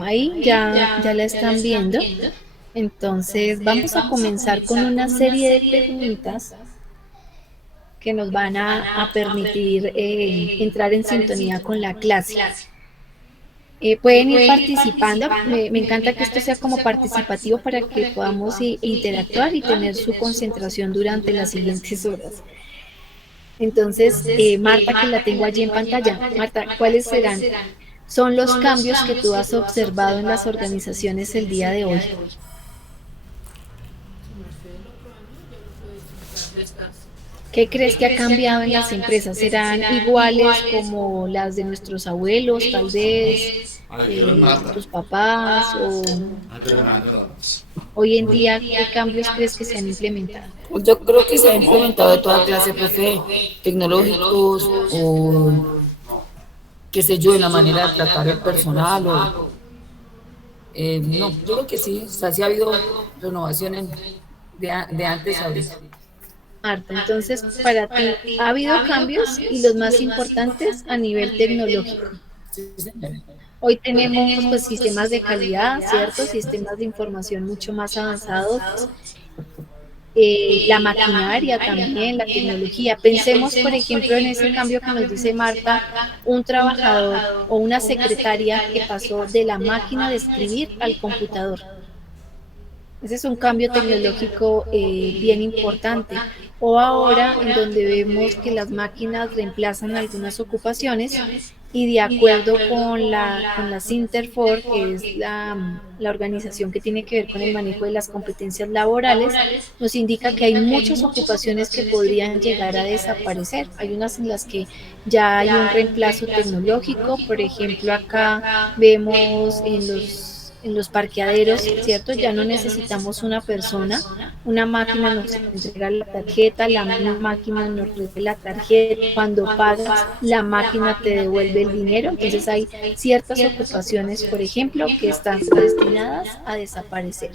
Ahí ya la están viendo. Entonces vamos a comenzar con una serie de preguntas que nos van a permitir entrar en sintonía con la clase. Pueden ir participando. Me encanta que esto sea como participativo para que podamos interactuar y tener su concentración durante las siguientes horas. Entonces, Marta, que la tengo allí en pantalla. Marta, ¿cuáles son los cambios que tú has observado en las organizaciones el día de hoy? ¿Qué crees que ha cambiado en las empresas? ¿Serán iguales como las de nuestros abuelos, tal vez, Ay, pero es Marta. tus papás? O Ay, pero me ayudamos. hoy en día, ¿qué cambios crees que se han implementado? Pues yo creo que se ha implementado de toda clase, profe, tecnológicos o qué sé yo, en la manera de tratar el personal no, yo creo que sí, o sea, sí ha habido renovación de antes a ahorita. Marta, entonces, para ti, ¿ha habido cambios y los más importantes a nivel tecnológico? Sí, señora. Hoy tenemos pues sistemas de calidad, ¿cierto? Sistemas de información mucho más avanzados, la maquinaria también, la tecnología. Pensemos, por ejemplo, en ese cambio que nos dice Marta, un trabajador o una secretaria que pasó de la máquina de escribir al computador. Ese es un cambio tecnológico bien importante. O ahora en donde vemos que las máquinas reemplazan algunas ocupaciones y de acuerdo con la Sinterfor, que es la organización que tiene que ver con el manejo de las competencias laborales, nos indica que hay muchas ocupaciones que podrían llegar a desaparecer. Hay unas en las que ya hay un reemplazo tecnológico, por ejemplo, acá vemos en los parqueaderos, ¿cierto? Ya no necesitamos una persona, una máquina nos entrega la tarjeta, la máquina nos recibe la tarjeta, cuando pagas, la máquina te devuelve el dinero, entonces hay ciertas ocupaciones, por ejemplo, que están destinadas a desaparecer.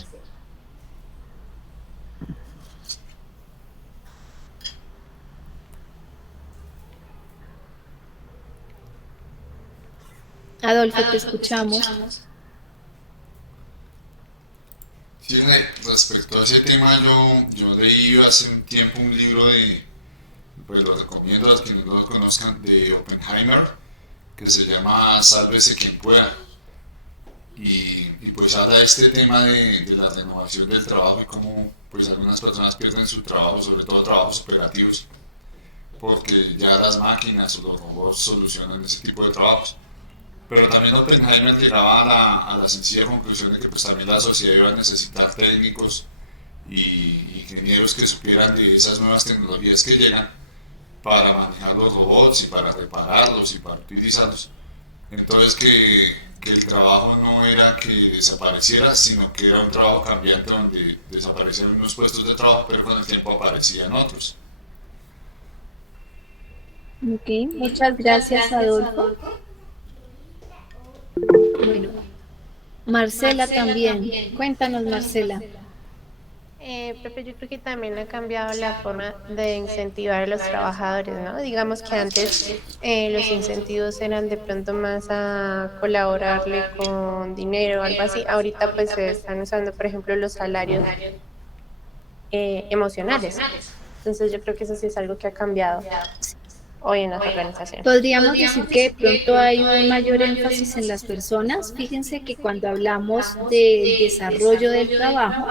Adolfo, te escuchamos. Sí, respecto a ese tema, yo leí hace un tiempo un libro pues lo recomiendo a quienes no lo conozcan, de Oppenheimer, que se llama Sálvese quien pueda. Y pues habla de este tema de la renovación del trabajo y cómo pues algunas personas pierden su trabajo, sobre todo trabajos operativos, porque ya las máquinas o los robots solucionan ese tipo de trabajos. Pero también Oppenheimer llegaba a la sencilla conclusión de que pues también la sociedad iba a necesitar técnicos y ingenieros que supieran de esas nuevas tecnologías que llegan para manejar los robots y para repararlos y para utilizarlos. Entonces que el trabajo no era que desapareciera, sino que era un trabajo cambiante donde desaparecían unos puestos de trabajo, pero con el tiempo aparecían otros. Ok, muchas gracias, Adolfo. Bueno, Marcela también. Cuéntanos, Marcela. Pepe, yo creo que también ha cambiado la forma de incentivar a los trabajadores, ¿no? Digamos que antes los incentivos eran de pronto más a colaborarle con dinero o algo así. Ahorita pues se están usando, por ejemplo, los salarios emocionales. Entonces yo creo que eso sí es algo que ha cambiado hoy en las organizaciones. Podríamos decir que de pronto hay un mayor énfasis en las personas. Fíjense que cuando hablamos del desarrollo del trabajo,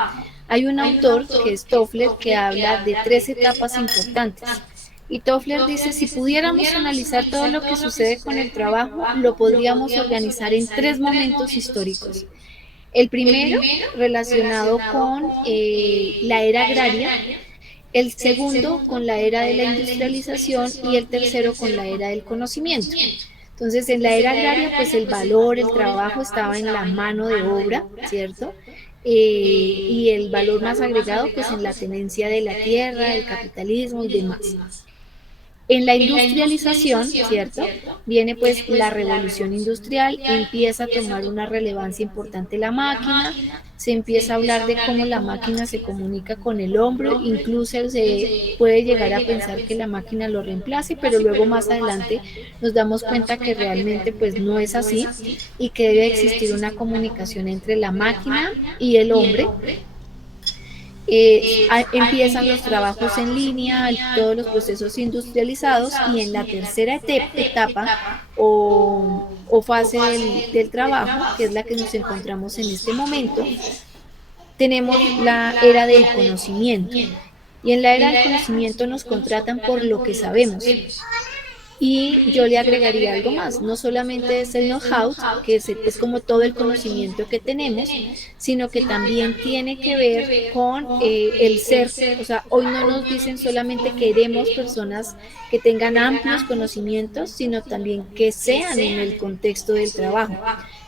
hay un autor que es Toffler que habla de tres etapas importantes. Y Toffler dice, si pudiéramos analizar todo lo que sucede con el trabajo, lo podríamos organizar en tres momentos históricos. El primero, relacionado con la era agraria, el segundo con la era de la industrialización y el tercero con la era del conocimiento. Entonces, en la era agraria, pues el valor, el trabajo estaba en la mano de obra, ¿cierto? Y el valor más agregado, pues en la tenencia de la tierra, el capitalismo y demás. En la industrialización, ¿cierto? Viene pues la revolución industrial, empieza a tomar una relevancia importante la máquina, se empieza a hablar de cómo la máquina se comunica con el hombre, incluso se puede llegar a pensar que la máquina lo reemplace, pero luego más adelante nos damos cuenta que realmente pues no es así y que debe existir una comunicación entre la máquina y el hombre. Empiezan los trabajos en línea, todos los procesos industrializados y en la tercera etapa o fase del trabajo, que es la que nos encontramos en este momento, tenemos la era del conocimiento. Y en la era del conocimiento nos contratan por lo que sabemos. Y yo le agregaría algo más, no solamente es el know-how, que es como todo el conocimiento que tenemos, sino que también tiene que ver con el ser. O sea, hoy no nos dicen solamente queremos personas que tengan amplios conocimientos, sino también que sean en el contexto del trabajo,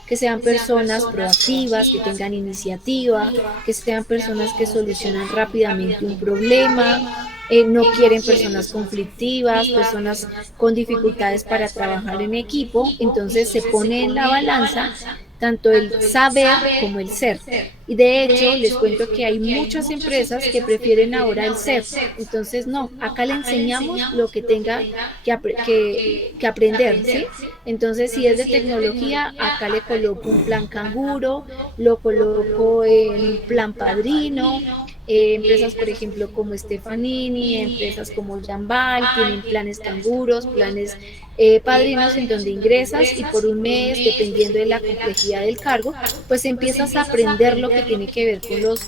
que sean personas proactivas, que tengan iniciativa, que sean personas que solucionan rápidamente un problema. No quieren personas conflictivas, personas con dificultades para trabajar en equipo, entonces se pone en la balanza tanto el saber como el ser. Y de hecho, les cuento que hay muchas empresas que prefieren ahora el ser. Entonces, no, acá le enseñamos lo que tenga que aprender, ¿sí? Entonces, si es de tecnología, acá le coloco un plan canguro, lo coloco en un plan padrino. Empresas, por ejemplo, como Stefanini, empresas como Jambal, tienen planes canguros, planes padrinos en donde ingresas y por un mes, dependiendo de la complejidad del cargo, pues empiezas a aprender lo que tiene que ver con los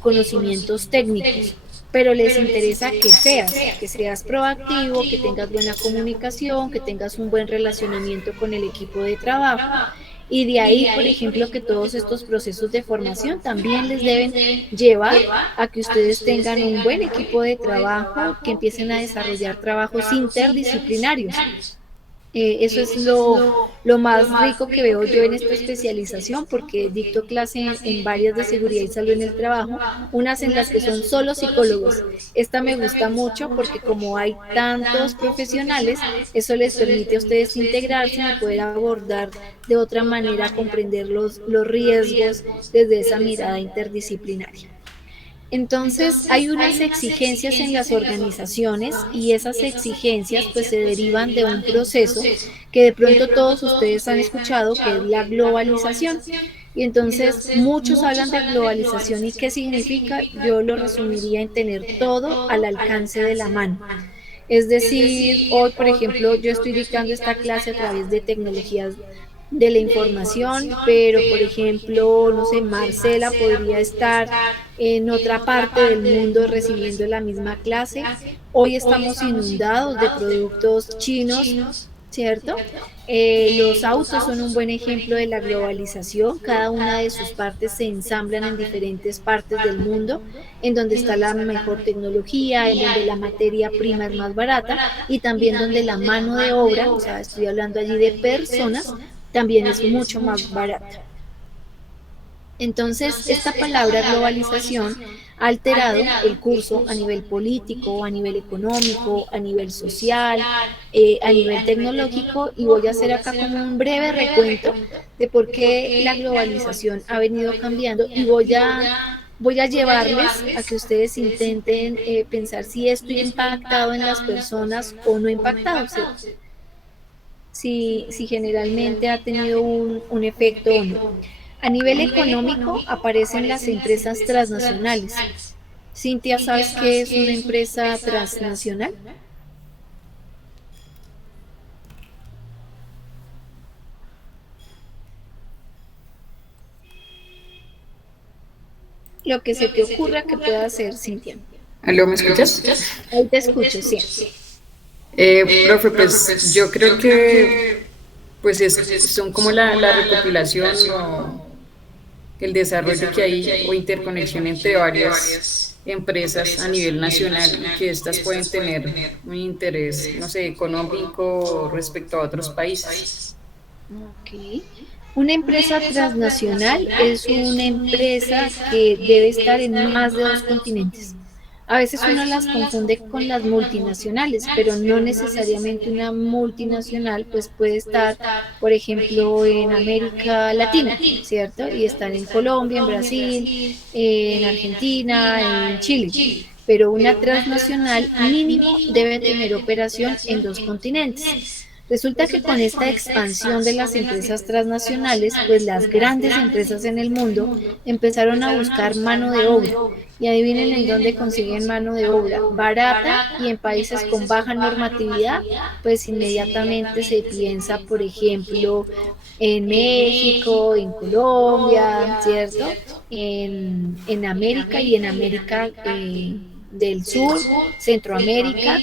conocimientos técnicos. Pero les interesa que seas proactivo, que tengas buena comunicación, que tengas un buen relacionamiento con el equipo de trabajo. Y de ahí, por ejemplo, que todos estos procesos de formación también les deben llevar a que ustedes tengan un buen equipo de trabajo, que empiecen a desarrollar trabajos interdisciplinarios. Eso es lo más rico que veo yo en esta especialización, porque dicto clase en varias de seguridad y salud en el trabajo, unas en las que son solo psicólogos. Esta me gusta mucho porque como hay tantos profesionales, eso les permite a ustedes integrarse y poder abordar de otra manera, comprender los riesgos desde esa mirada interdisciplinaria. Entonces hay unas exigencias en las organizaciones y esas exigencias pues se derivan de un proceso que de pronto todos ustedes han escuchado, que es la globalización. Y entonces muchos hablan de globalización y qué significa. Yo lo resumiría en tener todo al alcance de la mano. Es decir, hoy por ejemplo yo estoy dictando esta clase a través de tecnologías de la información, pero por ejemplo, no sé, Marcela podría estar en otra parte del mundo recibiendo la misma clase. Hoy estamos inundados de productos chinos, ¿cierto? Los autos son un buen ejemplo de la globalización. Cada una de sus partes se ensamblan en diferentes partes del mundo, en donde está la mejor tecnología, en donde la materia prima es más barata y también donde la mano de obra, o sea, estoy hablando allí de personas, también es mucho más barata. Entonces, esta palabra globalización ha alterado el curso a nivel político, a nivel económico, a nivel social, a nivel tecnológico, y voy a hacer acá como un breve recuento de por qué la globalización ha venido cambiando y voy a llevarles a que ustedes intenten pensar si esto ha impactado en las personas o no ha impactado, si generalmente ha tenido un efecto o no. A nivel económico aparecen las empresas transnacionales. Cintia, ¿sabes qué es una empresa transnacional? Lo que se te ocurra que pueda hacer, Cintia. ¿Aló, me escuchas? Ahí te escucho, sí. Profe, pues yo creo que pues son como la recopilación o el desarrollo que hay o interconexión entre varias empresas a nivel nacional y que éstas pueden tener un interés, no sé, económico respecto a otros países. Ok. Una empresa transnacional es una empresa que debe estar en más de 2 continentes. A veces uno las confunde con las multinacionales, pero no necesariamente una multinacional, pues puede estar, por ejemplo, en América Latina, ¿cierto? Y estar en Colombia, en Brasil, en Argentina, en Chile. Pero una transnacional mínimo debe tener operación en 2 continentes. Resulta que con esta expansión de las empresas transnacionales, pues las grandes empresas en el mundo empezaron a buscar mano de obra. Y adivinen en dónde consiguen mano de obra barata y en países con baja normatividad, pues inmediatamente se piensa, por ejemplo, en México, en Colombia, ¿cierto? En América y en América del Sur, Centroamérica,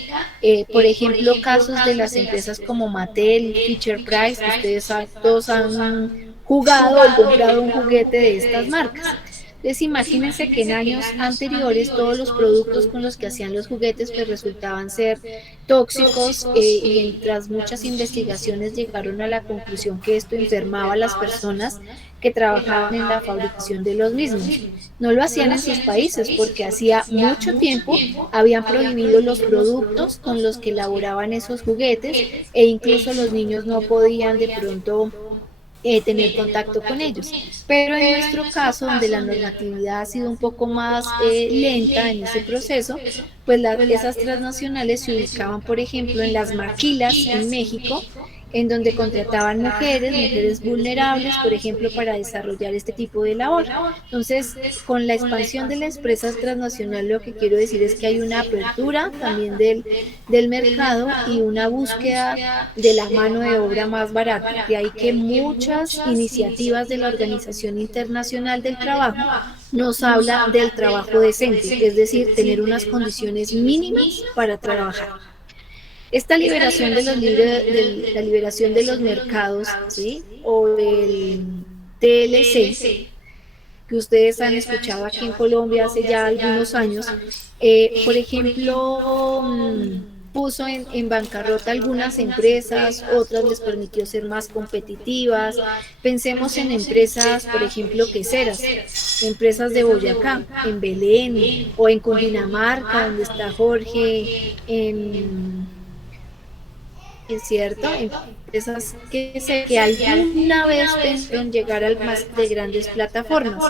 por ejemplo, casos de las empresas como Mattel, Fisher Price, ustedes todos han jugado o comprado un juguete de estas marcas. Entonces imagínense que en años anteriores todos los productos con los que hacían los juguetes pues resultaban ser tóxicos y tras muchas investigaciones llegaron a la conclusión que esto enfermaba a las personas que trabajaban en la fabricación de los mismos. No lo hacían en sus países porque hacía mucho tiempo habían prohibido los productos con los que elaboraban esos juguetes e incluso los niños no podían de pronto tener contacto con ellos. Pero en nuestro caso, donde la normatividad ha sido un poco más lenta en ese proceso, pues esas transnacionales se ubicaban, por ejemplo, en las maquilas en México, en donde contrataban mujeres vulnerables, por ejemplo, para desarrollar este tipo de labor. Entonces, con la expansión de las empresas transnacionales, lo que quiero decir es que hay una apertura también del mercado y una búsqueda de la mano de obra más barata. De ahí que muchas iniciativas de la Organización Internacional del Trabajo nos habla del trabajo decente, es decir, tener unas condiciones mínimas para trabajar. Esta liberación la liberación de los mercados, ¿sí? O del TLC, que ustedes han escuchado aquí en Colombia hace ya algunos años, por ejemplo, puso en bancarrota algunas empresas, otras les permitió ser más competitivas. Pensemos en empresas, por ejemplo, queseras, empresas de Boyacá, en Belén o en Cundinamarca, donde está Jorge, es cierto, empresas que sé que alguna vez pensaron llegar al más de grandes plataformas.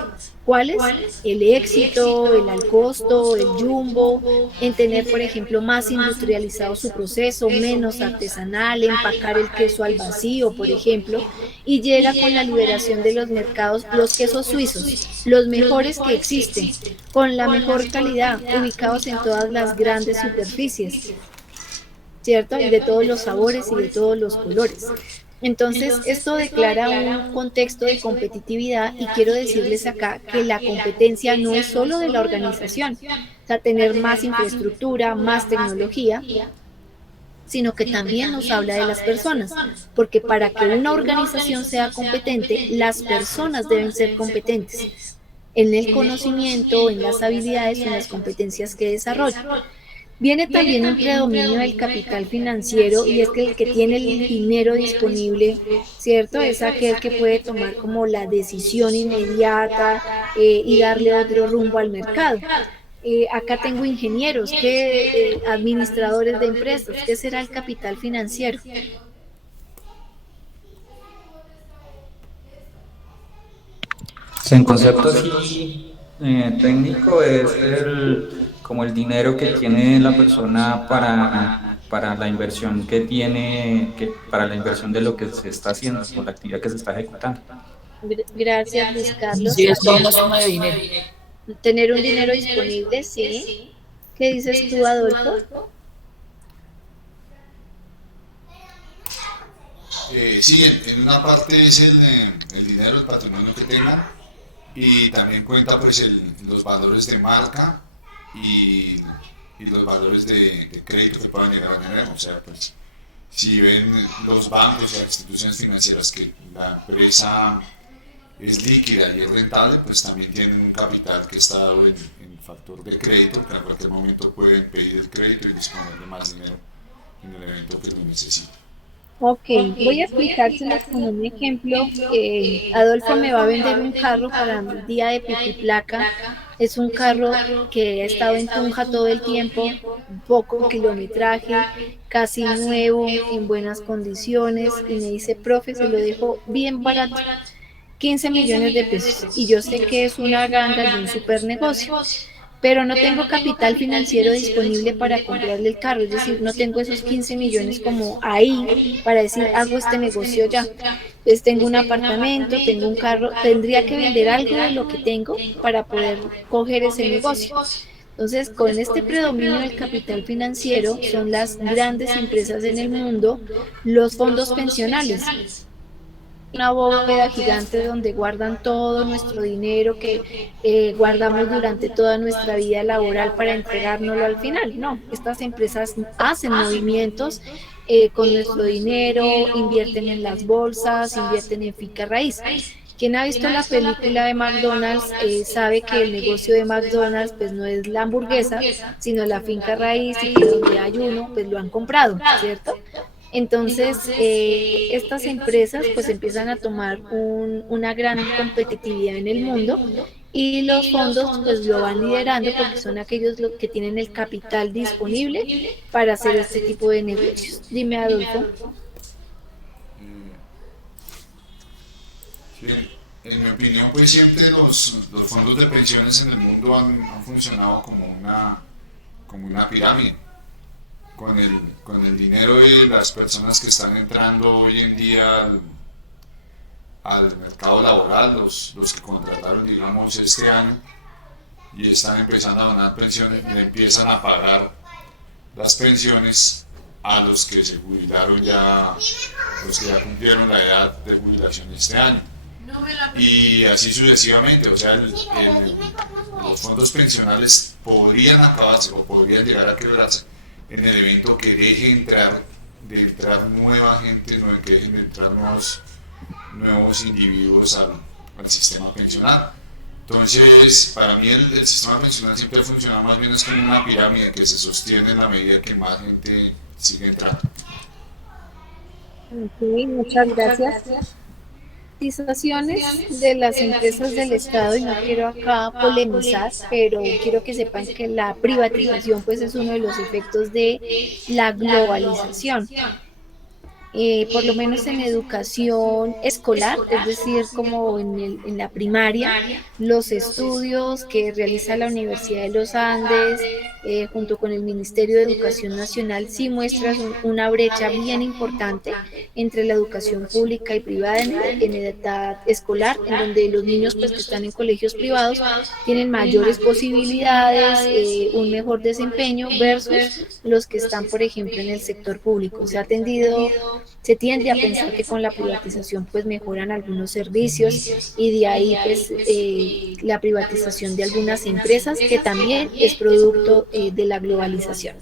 ¿Cuáles? El Éxito, el Alcosto, el Jumbo, en tener, por ejemplo, más industrializado su proceso, menos artesanal, empacar el queso al vacío, por ejemplo, y llega con la liberación de los mercados, los quesos suizos, los mejores que existen, con la mejor calidad, ubicados en todas las grandes superficies, ¿cierto? Y de todos los sabores y de todos los colores. Entonces, esto declara un contexto de competitividad y quiero decirles acá que la competencia no es solo de la organización, o sea, tener más infraestructura, más tecnología, sino que también nos habla de las personas, porque para que una organización sea competente, las personas deben ser competentes en el conocimiento, en las habilidades, en las competencias que desarrollan. Viene también un predominio del capital financiero y es que el que tiene el dinero disponible, ¿cierto? Es aquel que puede tomar como la decisión inmediata y darle otro rumbo al mercado. Acá tengo ingenieros, administradores de empresas, ¿qué será el capital financiero? En concepto así técnico es como el dinero que tiene la persona para la inversión que tiene, para la inversión de lo que se está haciendo, o la actividad que se está ejecutando. Gracias, Luis Carlos. Sí, es toda una suma de dinero. Tener un dinero disponible, sí. ¿Qué dices tú, Adolfo? Sí, en una parte es el dinero, el patrimonio que tengan, y también cuenta pues los valores de marca y, y los valores de crédito que puedan llegar a tener. O sea, pues si ven los bancos y las instituciones financieras que la empresa es líquida y es rentable, pues también tienen un capital que está dado en factor de crédito, que en cualquier momento pueden pedir el crédito y disponer de más dinero en el evento que lo necesiten. Ok, voy a explicárselos con un ejemplo. Adolfo me va a vender un carro para el día de pico y placa. Es un carro que ha estado en Tunja todo el tiempo, poco kilometraje, casi nuevo, en buenas condiciones, y me dice, profe, se lo dejo bien barato, 15 millones de pesos. Y yo sé que es una ganga y un super negocio, pero no tengo capital financiero disponible para comprarle el carro, es decir, no tengo esos 15 millones como ahí para decir, hago este negocio ya. Entonces tengo un apartamento, tengo un carro, tendría que vender algo de lo que tengo para poder coger ese negocio. Entonces, con este predominio del capital financiero, son las grandes empresas en el mundo, los fondos pensionales, una bóveda gigante donde guardan todo nuestro dinero que guardamos durante toda nuestra vida laboral para entregárnoslo al final. No, estas empresas hacen movimientos con nuestro dinero, invierten en las bolsas, invierten en finca raíz. Quien ha visto la película de McDonald's sabe que el negocio de McDonald's pues no es la hamburguesa, sino la finca raíz, y que donde hay uno pues lo han comprado, ¿cierto? Entonces, estas empresas pues empiezan a tomar una gran competitividad en el mundo, y los fondos pues lo van liderando porque son aquellos que tienen el capital disponible para hacer este tipo de negocios. Dime, Adolfo. Sí, en mi opinión, pues siempre los fondos de pensiones en el mundo han funcionado como una pirámide. Con el dinero de las personas que están entrando hoy en día al mercado laboral, los que contrataron, digamos, este año y están empezando a donar pensiones, le empiezan a pagar las pensiones a los que se jubilaron ya, los que ya cumplieron la edad de jubilación este año. Y así sucesivamente, o sea, los fondos pensionales podrían acabarse o podrían llegar a quebrarse en el evento que deje de entrar nueva gente, que dejen de entrar nuevos individuos al sistema pensional. Entonces, para mí el sistema pensional siempre ha funcionado más bien es como una pirámide que se sostiene en la medida que más gente sigue entrando. Okay, muchas gracias. Privatizaciones de las empresas del Estado, y no quiero acá polemizar, pero quiero que sepan que la privatización pues es uno de los efectos de la globalización. Por lo menos en educación escolar, es decir, como en la primaria, los estudios que realiza la Universidad de los Andes, junto con el Ministerio de Educación Nacional, sí muestran una brecha bien importante entre la educación pública y privada en edad escolar, en donde los niños pues, que están en colegios privados tienen mayores posibilidades, un mejor desempeño versus los que están, por ejemplo, en el sector público. Se tiende a pensar que con la privatización pues mejoran algunos servicios, y de ahí pues la privatización de algunas empresas, que también es producto de la globalización.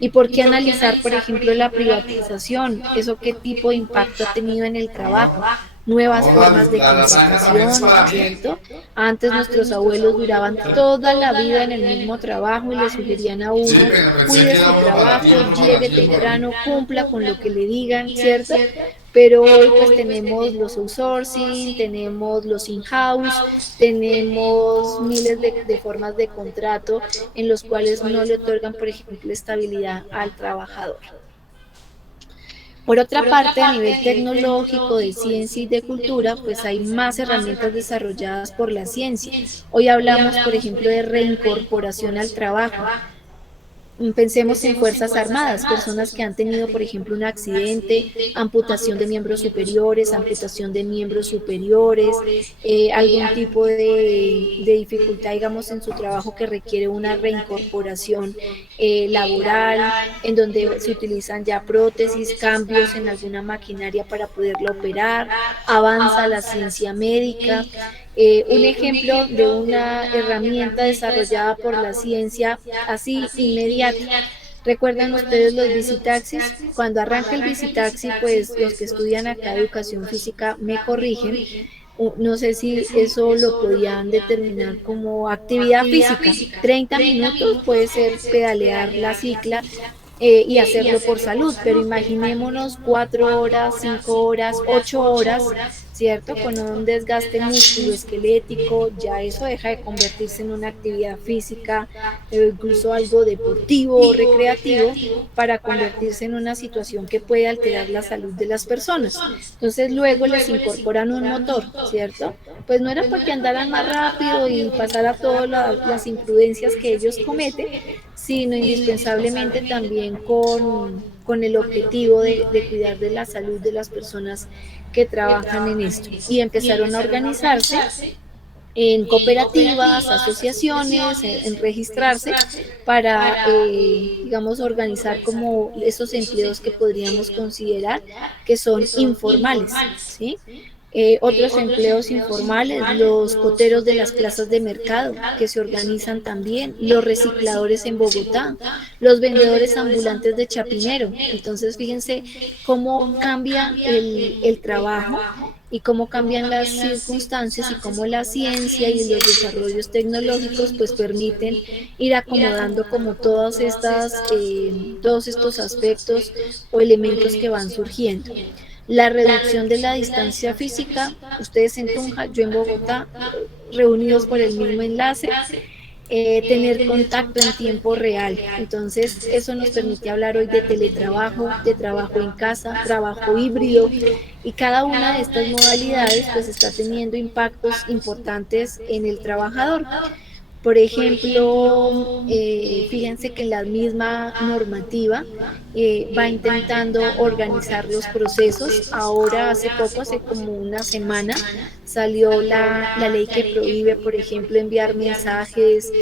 ¿Y por qué analizar, por ejemplo, la privatización? ¿Eso qué tipo de impacto ha tenido en el trabajo? Nuevas formas de contratación, ¿cierto? Antes nuestros abuelos duraban toda la vida en el mismo trabajo y le sugerían a uno, cuide su trabajo, llegue temprano, cumpla con lo que le digan, ¿cierto? Pero hoy pues tenemos los outsourcing, tenemos los in-house, tenemos miles de formas de contrato en los cuales no le otorgan, por ejemplo, estabilidad al trabajador. Por otra parte, a nivel tecnológico, de ciencia y de cultura, pues hay más herramientas desarrolladas por la ciencia. Hoy hablamos, por ejemplo, de reincorporación al trabajo. Pensemos en Fuerzas Armadas, personas que han tenido, por ejemplo, un accidente, amputación de miembros superiores, algún tipo de dificultad, digamos, en su trabajo que requiere una reincorporación laboral, en donde se utilizan ya prótesis, cambios en alguna maquinaria para poderla operar, avanza la ciencia médica. Un ejemplo de una herramienta desarrollada por la ciencia así inmediata. ¿Recuerdan ustedes los bicitaxis? Cuando arranca el bicitaxi, pues los que estudian acá educación física me corrigen, no sé si eso lo podían determinar como actividad física. 30 minutos puede ser pedalear la cicla y hacerlo por salud, pero imaginémonos 4 horas, 5 horas, 8 horas, ¿cierto? Con un desgaste musculoesquelético, ya eso deja de convertirse en una actividad física, incluso algo deportivo o recreativo, para convertirse en una situación que puede alterar la salud de las personas. Entonces luego les incorporan un motor, ¿cierto? Pues no era porque andaran más rápido y pasara todas las imprudencias que ellos cometen, sino indispensablemente también con el objetivo de cuidar de la salud de las personas que trabajan en esto. Y empezaron a organizarse en cooperativas, asociaciones, en registrarse para, digamos, organizar como esos empleos que podríamos considerar que son informales, ¿sí? Otros empleos informales, los coteros de las plazas de mercado, que se organizan también, los recicladores en Bogotá, los vendedores ambulantes de Chapinero. Entonces, fíjense cómo cambia el trabajo y cómo cambian las circunstancias y cómo la ciencia y los desarrollos tecnológicos pues permiten ir acomodando como todos estos aspectos o elementos que van surgiendo. La reducción de la distancia física, ustedes en Tunja, yo en Bogotá, reunidos por el mismo enlace, tener contacto en tiempo real. Entonces, eso nos permite hablar hoy de teletrabajo, de trabajo en casa, trabajo híbrido, y cada una de estas modalidades pues está teniendo impactos importantes en el trabajador. Por ejemplo, fíjense que la misma normativa va intentando organizar los procesos. Ahora, hace poco, hace como una semana, salió la ley que prohíbe, por ejemplo, enviar mensajes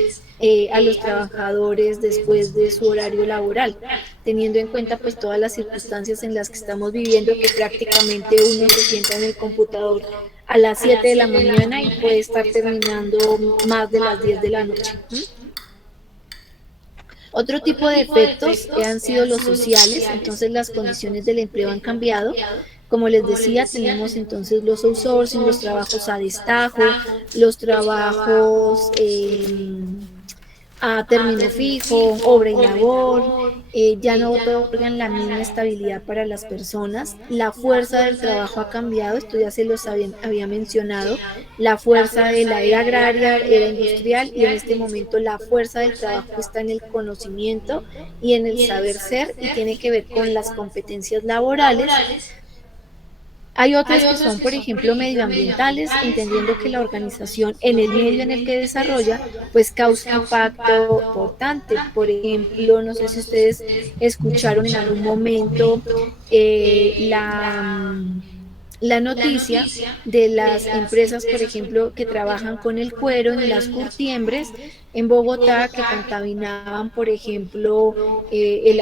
a los trabajadores después de su horario laboral, teniendo en cuenta pues todas las circunstancias en las que estamos viviendo, que prácticamente uno se sienta en el computador a las 7 de la mañana y puede estar terminando más de las 10 de la noche. Otro tipo de efectos han sido los sociales, entonces las condiciones del empleo han cambiado. Como les decía, tenemos entonces los outsourcing, los trabajos a destajo, los trabajos a término fijo, obra y labor, ya no otorgan la misma estabilidad para las personas. La fuerza del trabajo ha cambiado, esto ya se los había mencionado. La fuerza de la era agraria, era industrial, y en este momento la fuerza del trabajo está en el conocimiento y en el saber ser, y tiene que ver con las competencias laborales. Hay otras que son, por ejemplo, medioambientales, entendiendo que la organización en el medio en el que desarrolla, pues causa impacto importante. Por ejemplo, no sé si ustedes escucharon en algún momento la noticia de las empresas, por ejemplo, que trabajan con el cuero en las curtiembres en Bogotá, que contaminaban, por ejemplo,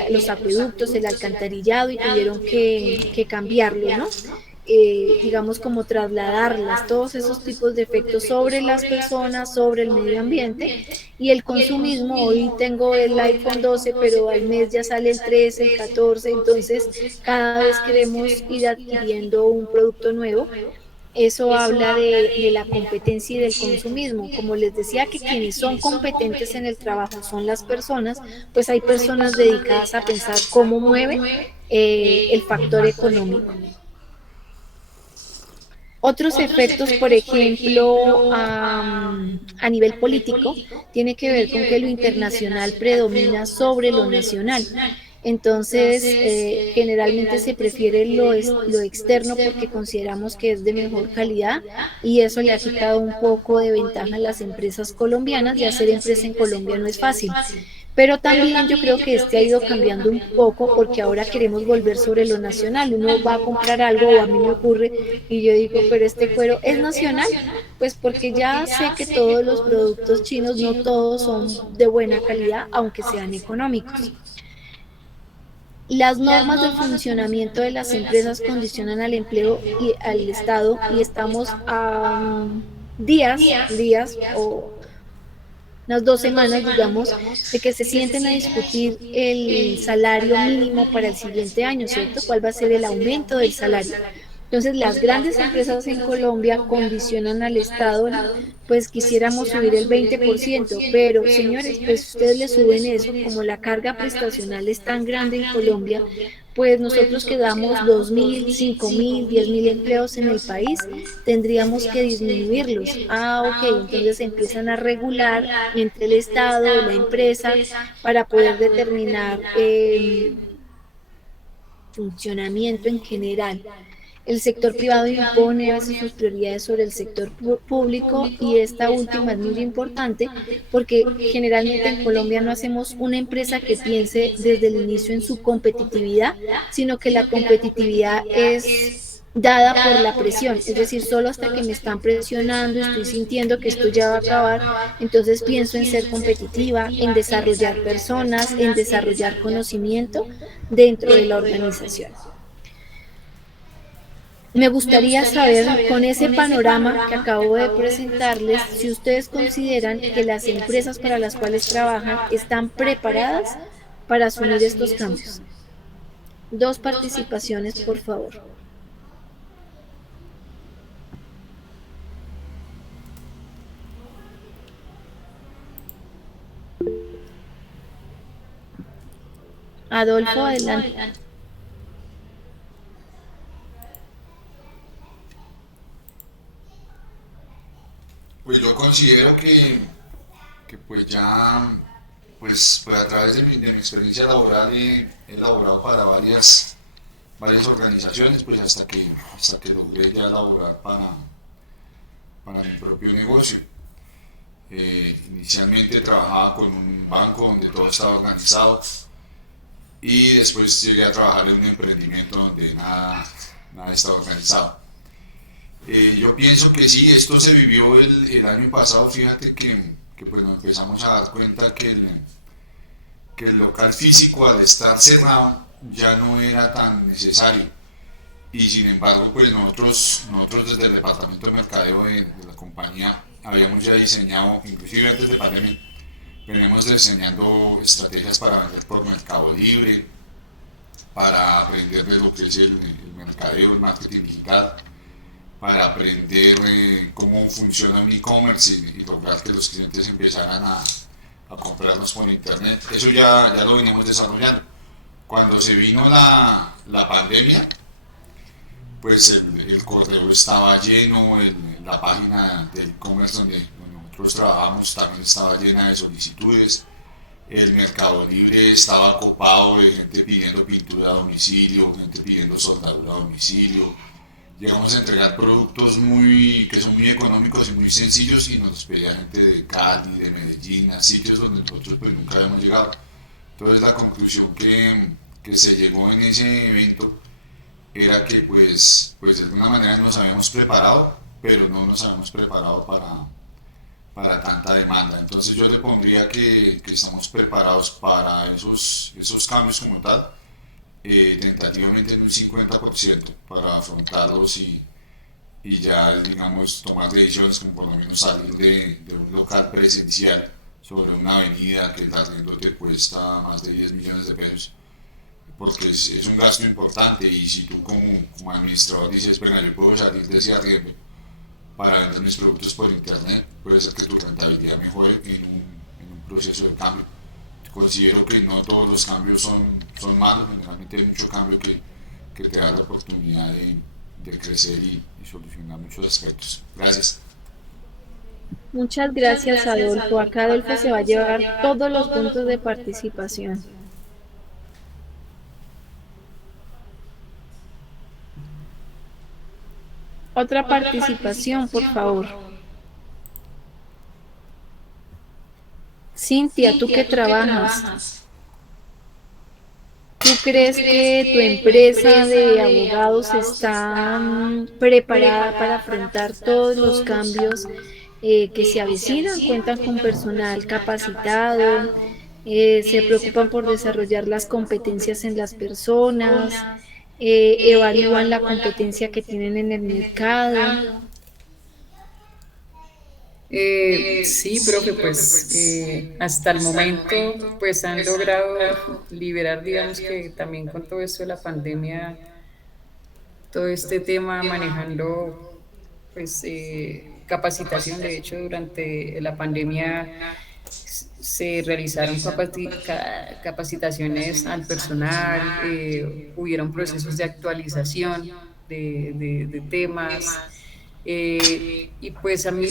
los acueductos, el alcantarillado, y tuvieron que cambiarlo, ¿no? Digamos, como trasladarlas, todos esos tipos de efectos sobre las personas, sobre el medio ambiente y el consumismo. Hoy tengo el iPhone 12, pero al mes ya sale el 13, el 14, entonces cada vez queremos ir adquiriendo un producto nuevo. Eso habla de la competencia y del consumismo. Como les decía, que quienes son competentes en el trabajo son las personas, pues hay personas dedicadas a pensar cómo mueve el factor económico. Otros efectos, por ejemplo, a nivel político, tiene que ver con que lo internacional predomina sobre lo nacional. Entonces, generalmente se prefiere lo externo porque consideramos que es de mejor calidad, y eso le ha quitado un poco de ventaja a las empresas colombianas, y hacer empresa en Colombia no es fácil. Pero también yo creo que ha ido cambiando un poco, porque ahora queremos volver sobre lo nacional. Uno va a comprar algo, o a mí me ocurre, y yo digo, pero este cuero es nacional, pues porque ya sé que todos los productos chinos, no todos son de buena calidad, aunque sean económicos. Las normas de funcionamiento de las empresas condicionan al empleo y al Estado, y estamos a días o unas 2 semanas, digamos, de que se sienten a discutir el salario mínimo para el siguiente año, ¿cierto? ¿Cuál va a ser el aumento del salario? Entonces, las grandes empresas en Colombia condicionan al Estado, pues quisiéramos subir el 20%, pero señores, pues ustedes le suben eso, como la carga prestacional es tan grande en Colombia, pues nosotros que damos 2.000, 5.000, 10.000 empleos en el país, tendríamos que disminuirlos. Ah, ok, entonces empiezan a regular entre el Estado, la empresa, para poder determinar funcionamiento en general. El sector privado impone a veces sus prioridades sobre el sector público y esta última es muy importante porque generalmente en Colombia no hacemos una empresa que piense desde el inicio en su competitividad, sino que la competitividad es dada por la presión, es decir, solo hasta que me están presionando, estoy sintiendo que esto ya va a acabar, entonces pienso en ser competitiva, en desarrollar personas, en desarrollar conocimiento dentro de la organización. Me gustaría saber, con ese panorama que acabo de presentarles, si ustedes consideran que las empresas para las cuales trabajan están preparadas para asumir estos cambios. 2 participaciones, por favor. Adolfo, adelante. Pues yo considero que pues ya, pues a través de mi experiencia laboral he laborado para varias organizaciones, pues hasta que logré ya laborar para mi propio negocio. Inicialmente trabajaba con un banco donde todo estaba organizado y después llegué a trabajar en un emprendimiento donde nada estaba organizado. Yo pienso que sí, esto se vivió el año pasado, fíjate que pues nos empezamos a dar cuenta que el local físico al estar cerrado ya no era tan necesario y sin embargo pues nosotros desde el departamento de mercadeo de la compañía habíamos ya diseñado, inclusive antes de pandemia, venimos diseñando estrategias para vender por Mercado Libre, para aprender de lo que es el mercadeo, el marketing digital, para aprender cómo funciona un e-commerce y lograr que los clientes empezaran a comprarnos por internet. Eso ya lo venimos desarrollando. Cuando se vino la pandemia, pues el correo estaba lleno, la página del e-commerce donde nosotros trabajamos también estaba llena de solicitudes, el Mercado Libre estaba copado de gente pidiendo pintura a domicilio, gente pidiendo soldadura a domicilio. Llegamos a entregar productos que son muy económicos y muy sencillos y nos los pedía gente de Cali, de Medellín, a sitios donde nosotros pues nunca habíamos llegado. Entonces la conclusión que se llegó en ese evento era que pues de alguna manera nos habíamos preparado, pero no nos habíamos preparado para tanta demanda. Entonces yo le pondría que estamos preparados para esos cambios como tal, tentativamente en un 50% para afrontarlos y ya digamos tomar decisiones como por lo menos salir de un local presencial sobre una avenida que el arriendo te cuesta más de 10 millones de pesos, porque es un gasto importante y si tú como administrador dices, venga, yo puedo salir de ese arriendo para vender mis productos por internet, puede ser que tu rentabilidad mejore en un proceso de cambio. Considero que no todos los cambios son malos, generalmente hay mucho cambio que te da la oportunidad de crecer y solucionar muchos aspectos. Gracias. Muchas gracias, Adolfo. Acá Adolfo se va a llevar todos los puntos de participación. Otra participación, por favor. Cintia, ¿tú qué trabajas? ¿Tú crees que tu empresa de abogados está preparada para afrontar todos los cambios que se avecinan? ¿Cuentan con personal capacitado? ¿Se preocupan por desarrollar las competencias en las personas? ¿Evalúan la competencia que tienen en el mercado? Sí, profe, pues hasta el momento pues han logrado liberar, digamos que también con todo esto de la pandemia, todo este tema manejando pues capacitación. De hecho, durante la pandemia se realizaron capacitaciones al personal, hubieron procesos de actualización de temas. Y pues a mí,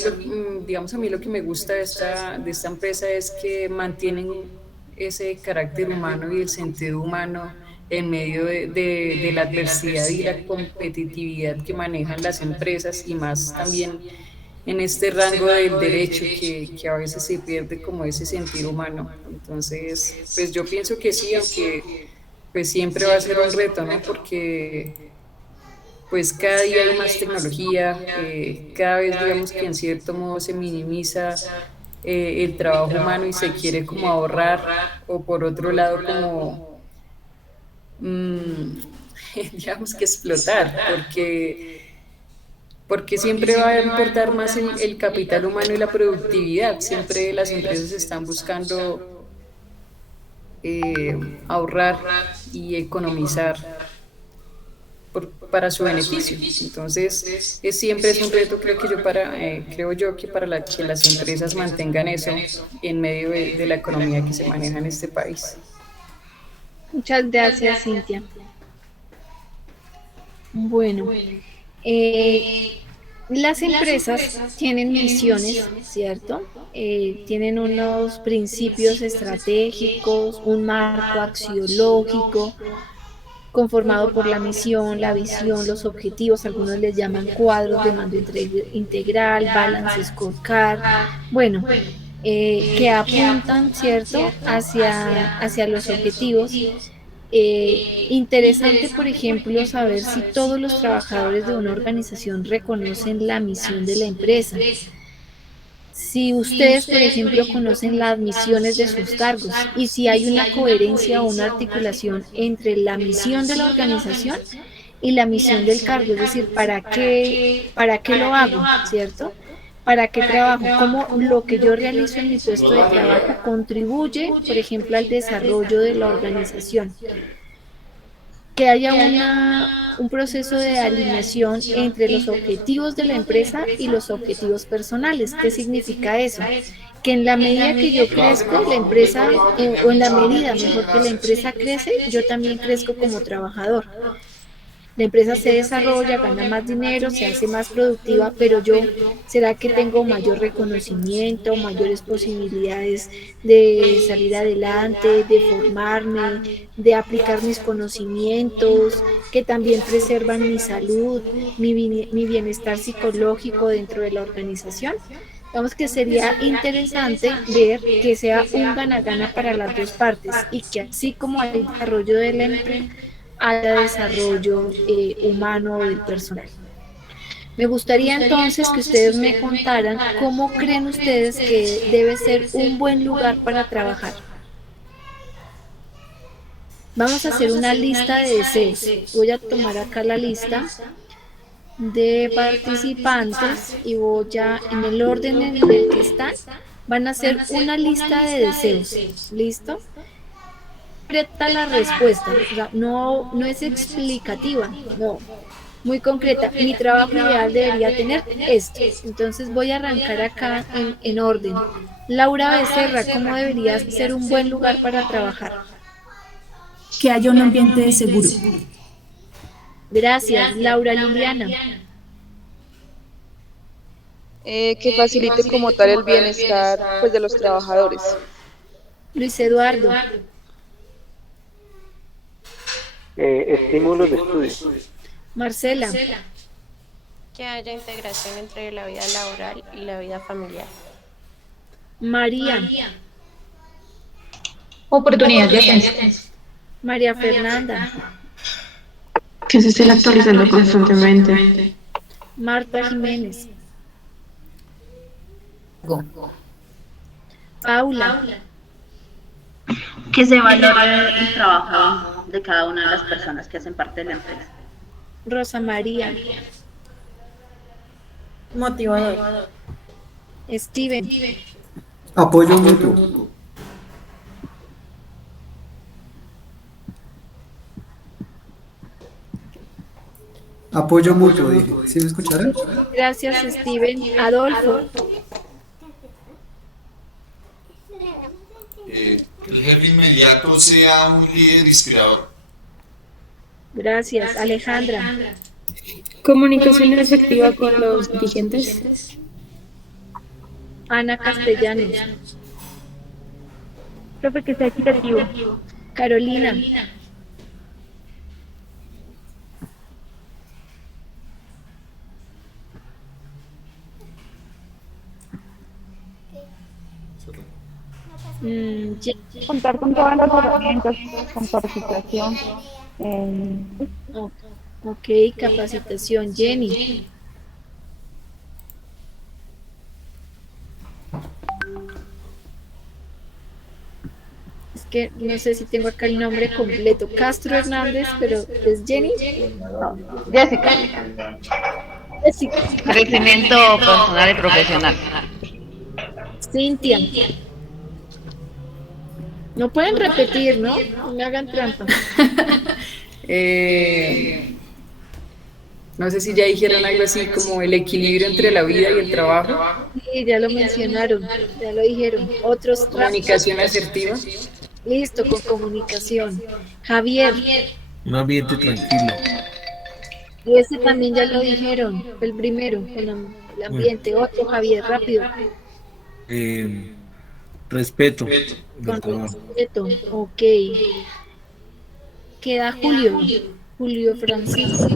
digamos, a mí lo que me gusta de esta empresa es que mantienen ese carácter humano y el sentido humano en medio de la adversidad y la competitividad que manejan las empresas, y más también en este rango del derecho que a veces se pierde como ese sentido humano. Entonces, pues yo pienso que sí, aunque pues siempre va a ser un reto, ¿no? Porque pues cada día hay más tecnología, cada vez digamos que en cierto modo se minimiza el trabajo humano y se quiere como ahorrar, o por otro lado como mmm, digamos que explotar, porque siempre va a importar más el capital humano y la productividad. Siempre las empresas están buscando ahorrar y economizar para su beneficio. Entonces, siempre es un reto, creo yo que para que las empresas mantengan eso en medio de la economía que se maneja en este país. Muchas gracias, Cintia. Bueno, las empresas tienen misiones, ¿cierto? Tienen unos principios estratégicos, un marco axiológico conformado por la misión, la visión, los objetivos. Algunos les llaman cuadros de mando integral, balance scorecard, bueno, que apuntan, ¿cierto?, hacia los objetivos. Interesante, por ejemplo, saber si todos los trabajadores de una organización reconocen la misión de la empresa. Si ustedes, por ejemplo, conocen las misiones de sus cargos y si hay una coherencia o una articulación entre la misión de la organización y la misión del cargo, es decir, ¿para qué lo hago? ¿Cierto? ¿Para qué trabajo? ¿Cómo lo que yo realizo en mi puesto de trabajo contribuye, por ejemplo, al desarrollo de la organización? Que haya un proceso de alineación entre los objetivos de la empresa y los objetivos personales. ¿Qué significa eso? Que en la medida que yo crezco, la empresa, o en la medida mejor que la empresa crece, yo también crezco como trabajador. La empresa se desarrolla, gana más dinero, se hace más productiva, pero yo, ¿será que tengo mayor reconocimiento, mayores posibilidades de salir adelante, de formarme, de aplicar mis conocimientos, que también preservan mi salud, mi bienestar psicológico dentro de la organización? Digamos que sería interesante ver que sea un gana-gana para las dos partes y que así como hay desarrollo de la empresa, haya desarrollo humano del personal. Me gustaría entonces que ustedes me contaran cómo creen ustedes que debe ser un buen lugar para trabajar. Vamos a hacer una lista de deseos. Voy a tomar acá la lista de participantes y voy a, en el orden en el que están, van a hacer una lista de deseos. ¿Listo? Concreta la respuesta, o sea, no es explicativa, no, muy concreta. Mi trabajo ideal debería tener esto. Entonces voy a arrancar acá en orden. Laura Becerra, ¿cómo debería ser un buen lugar para trabajar? Que haya un ambiente seguro. Gracias. Laura Liliana. Que facilite como tal el bienestar pues, de los trabajadores. Luis Eduardo. Estímulos de estudio. Marcela. Que haya integración entre la vida laboral y la vida familiar. María. Oportunidades de ascenso. María Fernanda. Que se esté actualizando constantemente. Marta Jiménez. Paula. Que se valore el trabajo de cada una de las personas que hacen parte de la empresa. Rosa María. Motivador. Steven. Apoyo mutuo. Apoyo mutuo, dije. ¿Sí me escucharon? Gracias, Steven. Adolfo. Que el jefe inmediato sea un líder inspirador. Gracias, Alejandra. Comunicación efectiva con los dirigentes. Ana Castellanos. Profe, que sea equitativo. Carolina. Contar con todas las herramientas, con capacitación. Ok, capacitación. Jenny. Es que no sé si tengo acá el nombre completo. Castro Hernández, pero ¿es Jenny? Jessica. Jessica. Crecimiento personal y profesional. Cintia. No pueden repetir, ¿no? No me hagan trampa. No sé si ya dijeron algo así como el equilibrio entre la vida y el trabajo. Sí, ya lo mencionaron, ya lo dijeron. Otros Comunicación asertiva. Listo, con comunicación. Javier. Un ambiente tranquilo. Ese también ya lo dijeron, fue el primero, el ambiente. Otro, Javier, rápido. Respeto. Con respeto, ok. Queda Julio. Julio Francisco.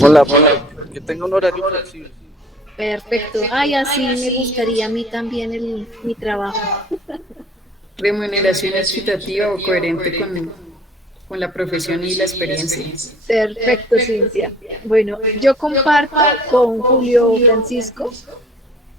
Hola, que tenga un horario flexible. Perfecto. Ay, así me gustaría a mí también mi trabajo. Remuneración equitativa o coherente con la profesión y la experiencia. Perfecto, Cintia. Bueno, yo comparto con Julio Francisco.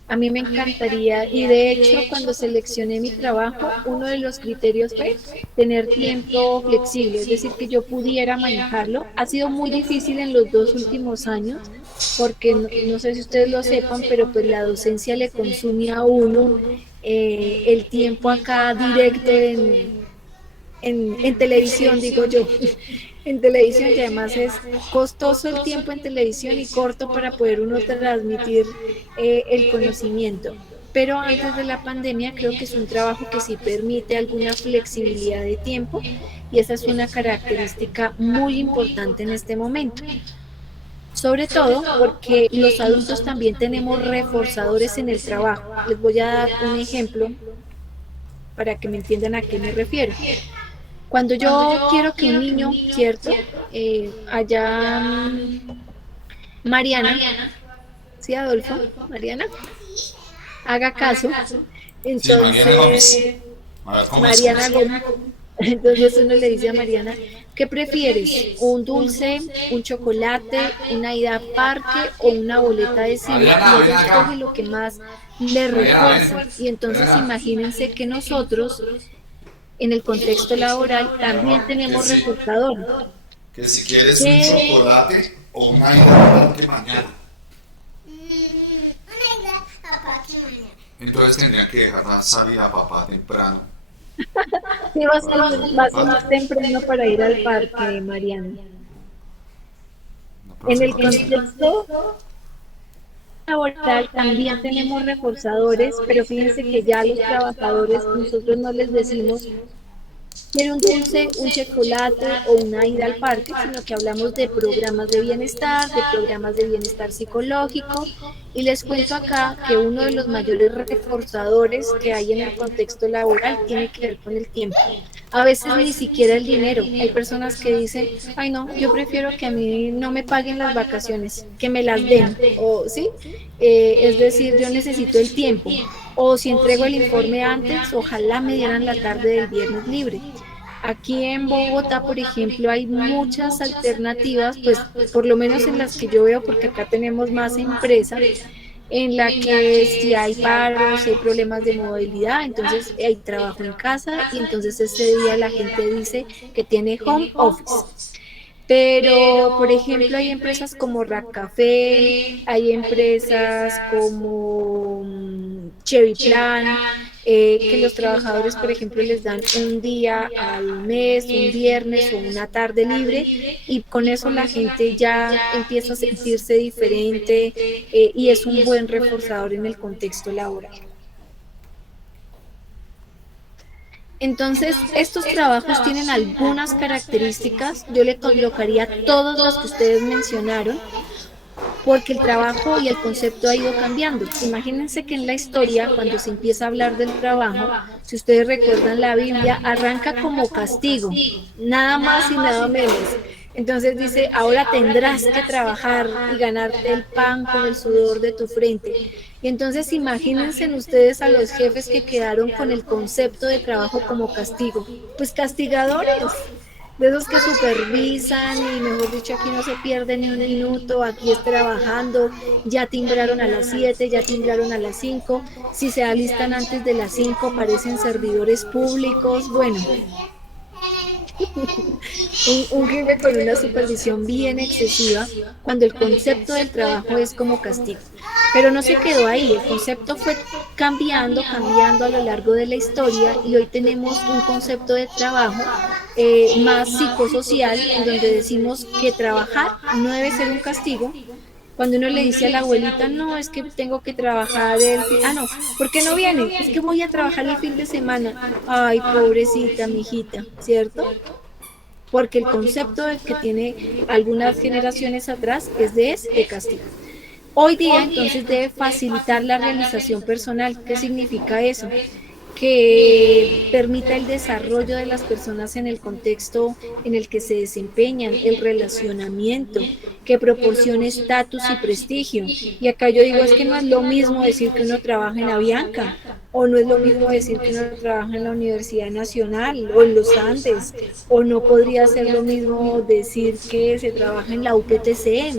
A mí me encantaría, y de hecho cuando seleccioné mi trabajo, uno de los criterios fue tener tiempo flexible, es decir, que yo pudiera manejarlo. Ha sido muy difícil en los 2 últimos años, porque no sé si ustedes lo sepan, pero pues la docencia le consume a uno el tiempo acá directo en televisión, digo yo, en televisión, y además es costoso el tiempo en televisión y corto para poder uno transmitir el conocimiento. Pero antes de la pandemia creo que es un trabajo que sí permite alguna flexibilidad de tiempo y esa es una característica muy importante en este momento. Sobre todo porque los adultos también tenemos reforzadores en el trabajo. Les voy a dar un ejemplo para que me entiendan a qué me refiero. Cuando yo quiero que un niño, ¿cierto? Allá Mariana, ¿sí, Adolfo? Mariana, haga caso. Entonces, Mariana Gómez. Entonces uno le dice a Mariana, ¿qué prefieres? ¿Un dulce, un chocolate, una ida al parque o una boleta de cine? Y ella escoge lo que más le refuerza. Y entonces imagínense que nosotros en el contexto laboral también tenemos reforzadores. Que si quieres un chocolate o una ida al parque mañana. Entonces tendrían que dejar salir a papá temprano. Sí, va a ser más temprano para ir al parque, Mariana. En el contexto laboral también tenemos reforzadores, pero fíjense que ya los trabajadores nosotros no les decimos quiero un dulce, un chocolate o una ida al parque, sino que hablamos de programas de bienestar psicológico, y les cuento acá que uno de los mayores reforzadores que hay en el contexto laboral tiene que ver con el tiempo. A veces ni siquiera el dinero. Hay personas que dicen, ay no, yo prefiero que a mí no me paguen las vacaciones, que me las den, o sí, es decir, yo necesito el tiempo, o si entrego el informe antes, ojalá me dieran la tarde del viernes libre. Aquí en Bogotá, por ejemplo, hay muchas alternativas, pues por lo menos en las que yo veo, porque acá tenemos más empresas, en la que si hay paros, si hay problemas de movilidad, entonces hay trabajo en casa y entonces ese día la gente dice que tiene home office. Pero, por ejemplo, hay empresas como Rack Café, hay empresas como Cherry Plan, que los trabajadores, por ejemplo, les dan un día al mes, un viernes o una tarde libre, y con eso la gente ya empieza a sentirse diferente y es un buen reforzador en el contexto laboral. Entonces, estos trabajos tienen algunas características, yo le colocaría todas las que ustedes mencionaron, porque el trabajo y el concepto ha ido cambiando. Imagínense que en la historia, cuando se empieza a hablar del trabajo, si ustedes recuerdan la Biblia, arranca como castigo, nada más y nada menos. Entonces dice, ahora tendrás que trabajar y ganarte el pan con el sudor de tu frente. Y entonces imagínense ustedes a los jefes que quedaron con el concepto de trabajo como castigo. Pues castigadores, de esos que supervisan y mejor dicho aquí no se pierde ni un minuto, aquí es trabajando, ya timbraron a las 7, ya timbraron a las 5, si se alistan antes de las 5 parecen servidores públicos, bueno. Un jefe con una supervisión bien excesiva cuando el concepto del trabajo es como castigo. Pero no se quedó ahí, el concepto fue cambiando a lo largo de la historia y hoy tenemos un concepto de trabajo más psicosocial en donde decimos que trabajar no debe ser un castigo. Cuando uno le dice a la abuelita, no, es que tengo que trabajar no, ¿por qué no viene? Es que voy a trabajar el fin de semana. Ay, pobrecita, mijita, ¿cierto? Porque el concepto que tiene algunas generaciones atrás es de castigo. Hoy día, entonces, debe facilitar la realización personal. ¿Qué significa eso? Que permita el desarrollo de las personas en el contexto en el que se desempeñan, el relacionamiento, que proporcione estatus y prestigio. Y acá yo digo, es que no es lo mismo decir que uno trabaja en Avianca, o no es lo mismo decir que uno trabaja en la Universidad Nacional, o en los Andes, o no podría ser lo mismo decir que se trabaja en la UPTC,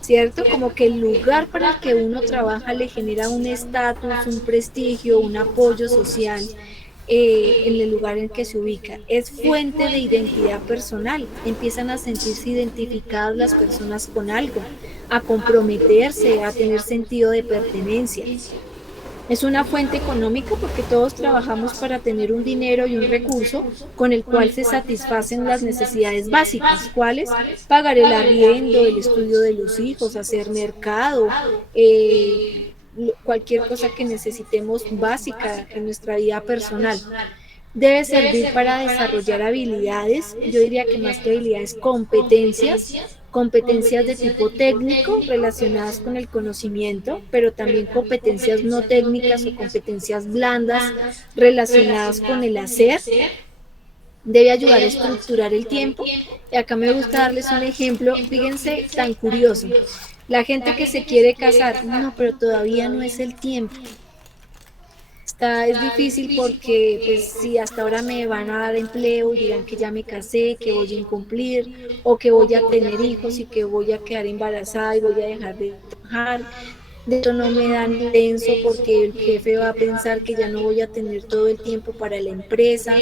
¿cierto? Como que el lugar para el que uno trabaja le genera un estatus, un prestigio, un apoyo social en el lugar en que se ubica. Es fuente de identidad personal. Empiezan a sentirse identificadas las personas con algo, a comprometerse, a tener sentido de pertenencia. Es una fuente económica porque todos trabajamos para tener un dinero y un recurso con el cual se satisfacen las necesidades básicas. ¿Cuáles? Pagar el arriendo, el estudio de los hijos, hacer mercado, cualquier cosa que necesitemos básica en nuestra vida personal. Debe servir para desarrollar habilidades, yo diría que más que habilidades, competencias de tipo técnico relacionadas con el conocimiento, pero también competencias no técnicas o competencias blandas relacionadas con el hacer. Debe ayudar a estructurar el tiempo. Y acá me gusta darles un ejemplo, fíjense, tan curioso. La gente que se quiere casar, no, pero todavía no es el tiempo. Es difícil porque pues si hasta ahora me van a dar empleo y dirán que ya me casé, que voy a incumplir o que voy a tener hijos y que voy a quedar embarazada y voy a dejar de trabajar. De hecho no me dan denso porque el jefe va a pensar que ya no voy a tener todo el tiempo para la empresa.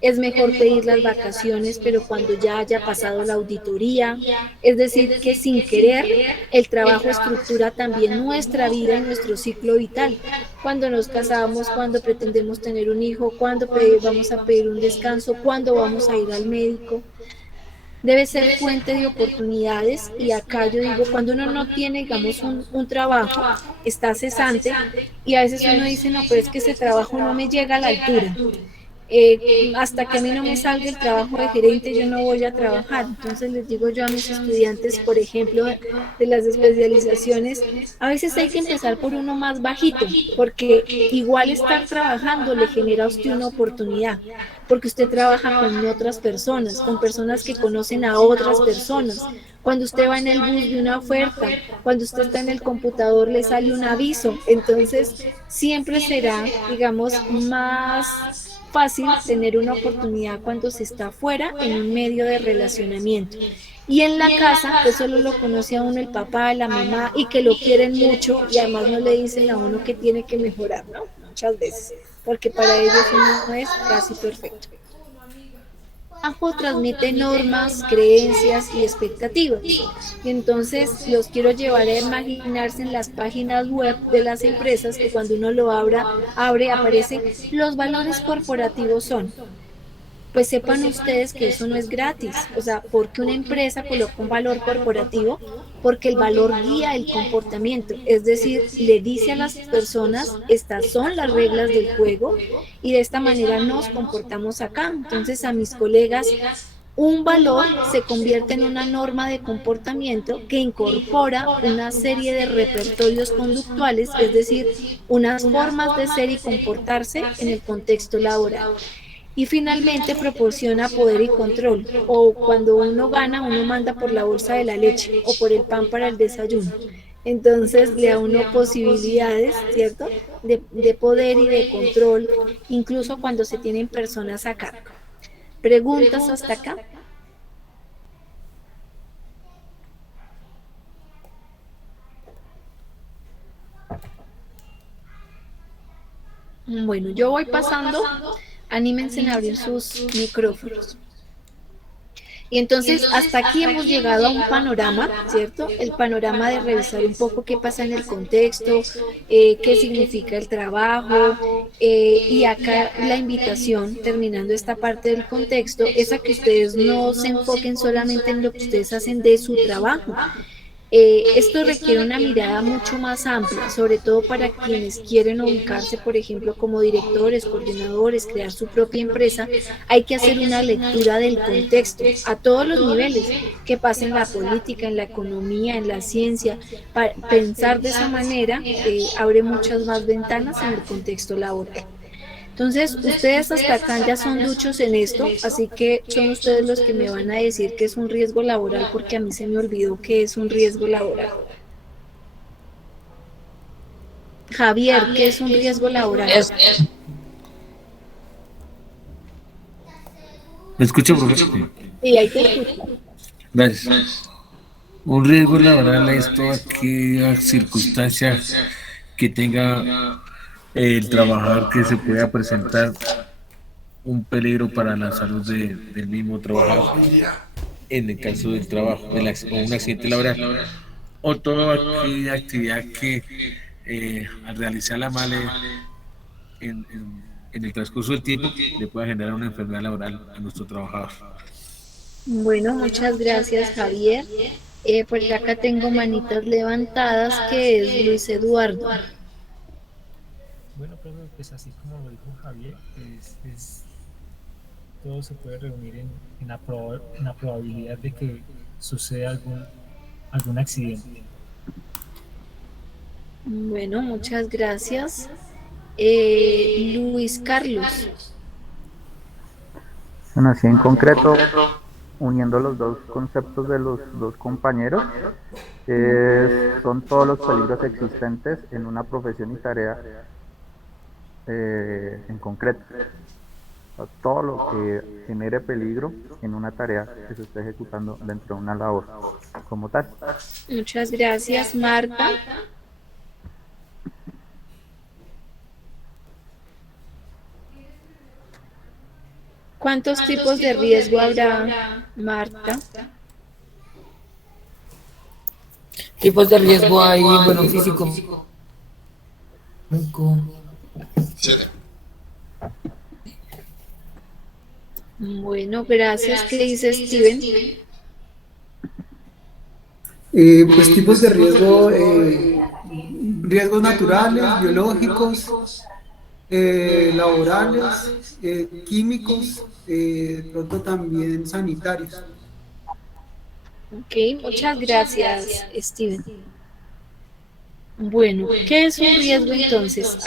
Es mejor pedir las vacaciones, pero cuando ya haya pasado la auditoría. Es decir, que sin querer el trabajo estructura también nuestra vida y nuestro ciclo vital. Cuando nos casamos, cuando pretendemos tener un hijo, cuando vamos a pedir un descanso, cuando vamos a ir al médico. Debe ser fuente de oportunidades y acá yo digo, cuando uno no tiene, digamos, un trabajo, está cesante y a veces uno dice, no, pero es que ese trabajo no me llega a la altura. Hasta que a mí no me salga el trabajo de gerente yo no voy a trabajar. Entonces les digo yo a mis estudiantes, por ejemplo, de las especializaciones, a veces hay que empezar por uno más bajito, porque igual estar trabajando le genera a usted una oportunidad, porque usted trabaja con otras personas, con personas que conocen a otras personas. Cuando usted va en el bus de una oferta, cuando usted está en el computador le sale un aviso, entonces siempre será, digamos, más fácil tener una oportunidad cuando se está fuera en un medio de relacionamiento. Y en la casa, que solo lo conoce a uno el papá, la mamá, y que lo quieren mucho, y además no le dicen a uno que tiene que mejorar, ¿no? Muchas veces, porque para ellos uno no es casi perfecto. transmite normas, creencias y expectativas. Y entonces los quiero llevar a imaginarse en las páginas web de las empresas que cuando uno lo abre aparece los valores corporativos son. Pues sepan ustedes que eso no es gratis. O sea, ¿por qué una empresa coloca un valor corporativo? Porque el valor guía el comportamiento. Es decir, le dice a las personas, estas son las reglas del juego y de esta manera nos comportamos acá. Entonces, a mis colegas, un valor se convierte en una norma de comportamiento que incorpora una serie de repertorios conductuales, es decir, unas formas de ser y comportarse en el contexto laboral. Y finalmente proporciona poder y control, o cuando uno gana, uno manda por la bolsa de la leche o por el pan para el desayuno. Entonces le da uno posibilidades, ¿cierto?, de poder y de control, incluso cuando se tienen personas a cargo. ¿Preguntas hasta acá? Bueno, yo voy pasando. Anímense en abrir sus micrófonos. Y entonces hasta aquí hemos llegado a un panorama, ¿cierto? El panorama de revisar un poco qué pasa en el contexto, qué significa el trabajo, y acá la invitación, terminando esta parte del contexto, es a que ustedes no se enfoquen solamente en lo que ustedes hacen de su trabajo. Esto requiere una mirada mucho más amplia, sobre todo para quienes quieren ubicarse, por ejemplo, como directores, coordinadores, crear su propia empresa. Hay que hacer una lectura del contexto a todos los niveles, que pasa en la política, en la economía, en la ciencia. Para pensar de esa manera abre muchas más ventanas en el contexto laboral. Entonces, ustedes hasta acá ya son duchos en esto, así que son ustedes los que me van a decir que es un riesgo laboral, porque a mí se me olvidó que es un riesgo laboral. Javier, ¿qué es un riesgo laboral? ¿Me escucha, profesor? Sí, ahí te escucho. Gracias. Un riesgo laboral es toda aquella circunstancia que tenga el trabajador que se pueda presentar un peligro para la salud del mismo trabajador, en el caso del trabajo, o un accidente laboral, o toda aquella actividad que al realizarla mal en el transcurso del tiempo le pueda generar una enfermedad laboral a nuestro trabajador. Bueno, muchas gracias, Javier. Por acá tengo manitas levantadas, que es Luis Eduardo. Bueno, profe, pues así como lo dijo Javier, todo se puede reunir en la probabilidad de que suceda algún accidente. Bueno, muchas gracias. Luis Carlos. Bueno, así en concreto, uniendo los dos conceptos de los dos compañeros, son todos los peligros existentes en una profesión y tarea en concreto. O sea, todo lo que genere peligro en una tarea que se esté ejecutando dentro de una labor como tal. Muchas gracias, Marta. ¿Cuántos tipos de riesgo habrá, Marta? Tipos de riesgo hay, bueno, físico. 7. Bueno, gracias. ¿Qué dice Steven? Pues tipos de riesgo, riesgos naturales, biológicos, laborales, químicos, de pronto también sanitarios. Ok, muchas gracias, Steven. Bueno, ¿qué es un riesgo entonces?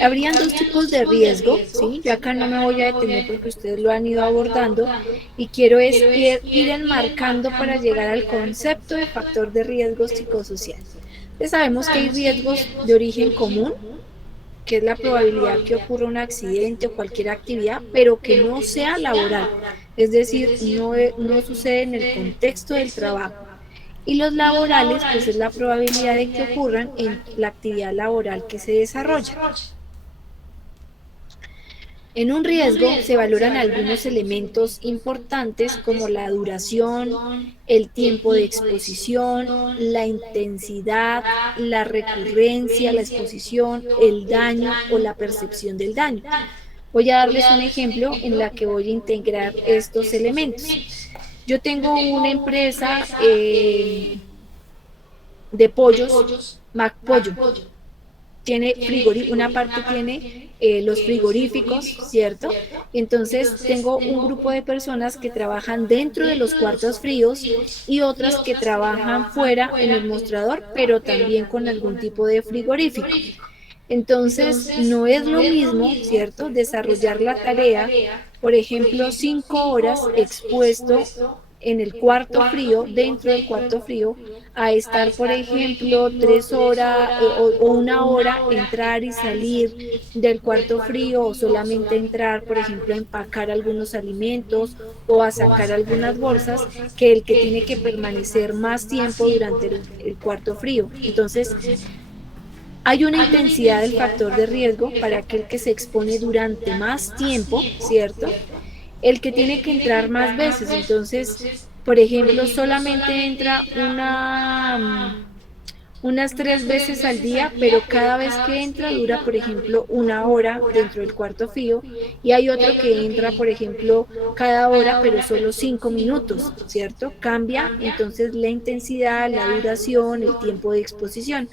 Habrían dos tipos de riesgo, ¿sí? Yo acá no me voy a detener porque ustedes lo han ido abordando y quiero ir enmarcando para llegar al concepto de factor de riesgo psicosocial. Entonces sabemos que hay riesgos de origen común, que es la probabilidad que ocurra un accidente o cualquier actividad, pero que no sea laboral, es decir, no sucede en el contexto del trabajo. Y los laborales, pues es la probabilidad de que ocurran en la actividad laboral que se desarrolla. En un riesgo se valoran algunos elementos importantes como la duración, el tiempo de exposición, la intensidad, la recurrencia, la exposición, el daño o la percepción del daño. Voy a darles un ejemplo en la que voy a integrar estos elementos. Yo tengo una empresa de pollos, MacPollo. Tiene una parte tiene los frigoríficos, ¿cierto? Entonces tengo un grupo de personas que trabajan dentro de los cuartos fríos y otras que trabajan fuera en el mostrador, pero también con algún tipo de frigorífico. Entonces, no es lo mismo, ¿cierto?, desarrollar la tarea, por ejemplo, 5 horas expuesto en el cuarto frío, dentro del cuarto frío, a estar, por ejemplo, 3 horas o 1 hora, entrar y salir del cuarto frío, o solamente entrar, por ejemplo, a empacar algunos alimentos o a sacar algunas bolsas, que el que tiene que permanecer más tiempo durante el cuarto frío. Entonces, hay una intensidad del factor de riesgo para aquel que se expone durante más tiempo, ¿cierto? El que tiene que entrar más veces. Entonces, por ejemplo, solamente entra unas 3 veces al día, pero cada vez que entra dura, por ejemplo, 1 hora dentro del cuarto frío, y hay otro que entra, por ejemplo, cada hora, pero solo 5 minutos, ¿cierto? Cambia entonces la intensidad, la duración, el tiempo de exposición.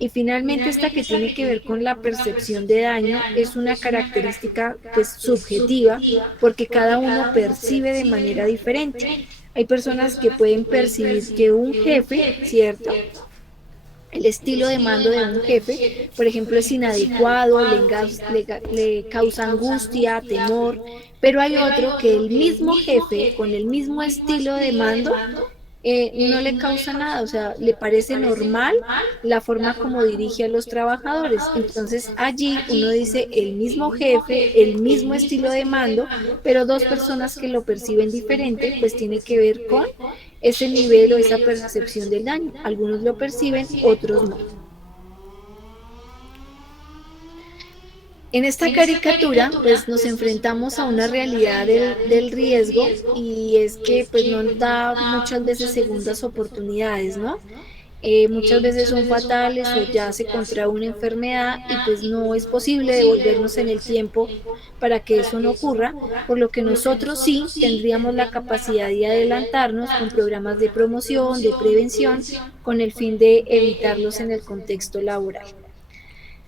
Y finalmente esta que tiene que ver con la percepción de daño es una característica pues subjetiva, porque cada uno percibe de manera diferente. Hay personas que pueden percibir que un jefe, ¿cierto?, el estilo de mando de un jefe, por ejemplo, es inadecuado, le causa angustia, temor, pero hay otro que el mismo jefe, con el mismo estilo de mando, no le causa nada, o sea, le parece normal la forma como dirige a los trabajadores. Entonces allí uno dice el mismo jefe, el mismo estilo de mando, pero dos personas que lo perciben diferente, pues tiene que ver con ese nivel o esa percepción del daño. Algunos lo perciben, otros no. En esta caricatura, pues nos enfrentamos a una realidad del riesgo, y es que pues no nos da muchas veces segundas oportunidades, ¿no? Muchas veces son fatales o ya se contrae una enfermedad y pues no es posible devolvernos en el tiempo para que eso no ocurra, por lo que nosotros sí tendríamos la capacidad de adelantarnos con programas de promoción, de prevención, con el fin de evitarlos en el contexto laboral.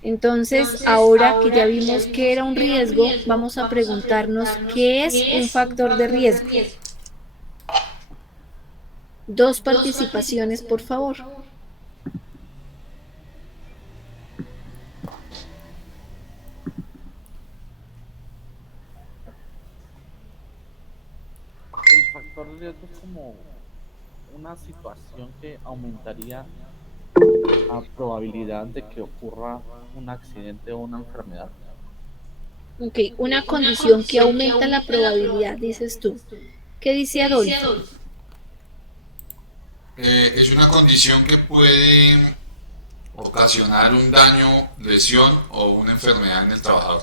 Entonces, ahora que ya vimos que era un riesgo, vamos a preguntarnos qué es un factor de riesgo. 2 participaciones, por favor. El factor de riesgo es como una situación que aumentaría la probabilidad de que ocurra un accidente o una enfermedad. Ok, una condición que aumenta la probabilidad, dices tú. ¿Qué dice Adolfo? Es una condición que puede ocasionar un daño, lesión o una enfermedad en el trabajador.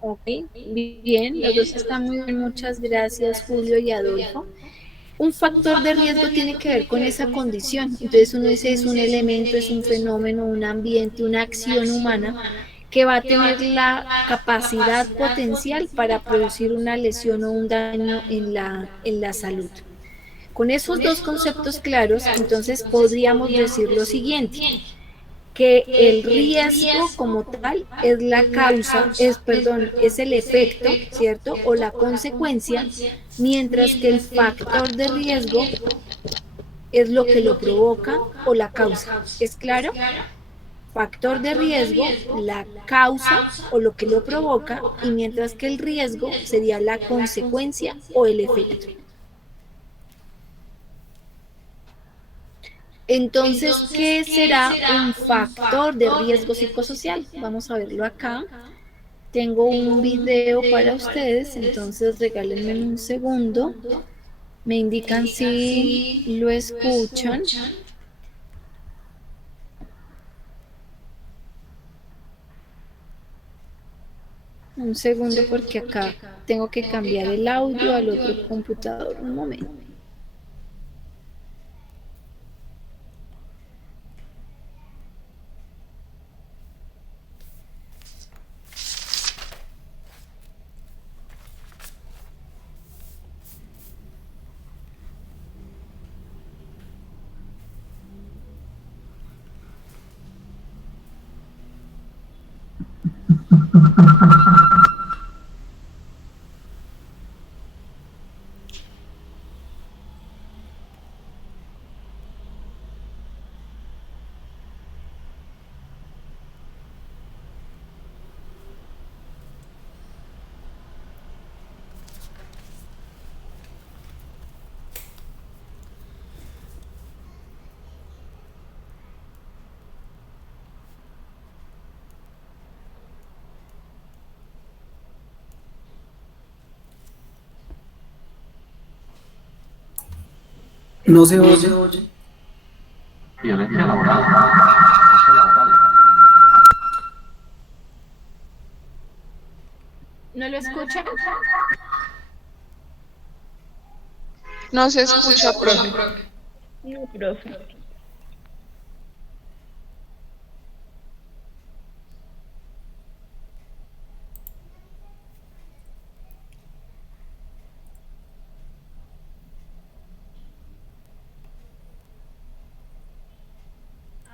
Ok, bien, los dos están muy bien, muchas gracias Julio y Adolfo. Un factor de riesgo tiene que ver con esa condición, entonces uno dice es un elemento, es un fenómeno, un ambiente, una acción humana que va a tener la capacidad potencial para producir una lesión o un daño en la salud. Con esos dos conceptos claros, entonces podríamos decir lo siguiente, que el riesgo como tal es la causa, es el efecto, ¿cierto? O la consecuencia, mientras que el factor de riesgo es lo que lo provoca o la causa. ¿Es claro? Factor de riesgo, la causa o lo que lo provoca, y mientras que el riesgo sería la consecuencia o el efecto. Entonces, ¿qué será un factor de riesgo psicosocial? Vamos a verlo acá. Tengo un video para ustedes, entonces regálenme un segundo. Me indican si lo escuchan. Un segundo porque acá tengo que cambiar el audio al otro computador. Un momento. No se oye. Violencia laboral. ¿No lo escuchan? No se escucha, profe. No, profe.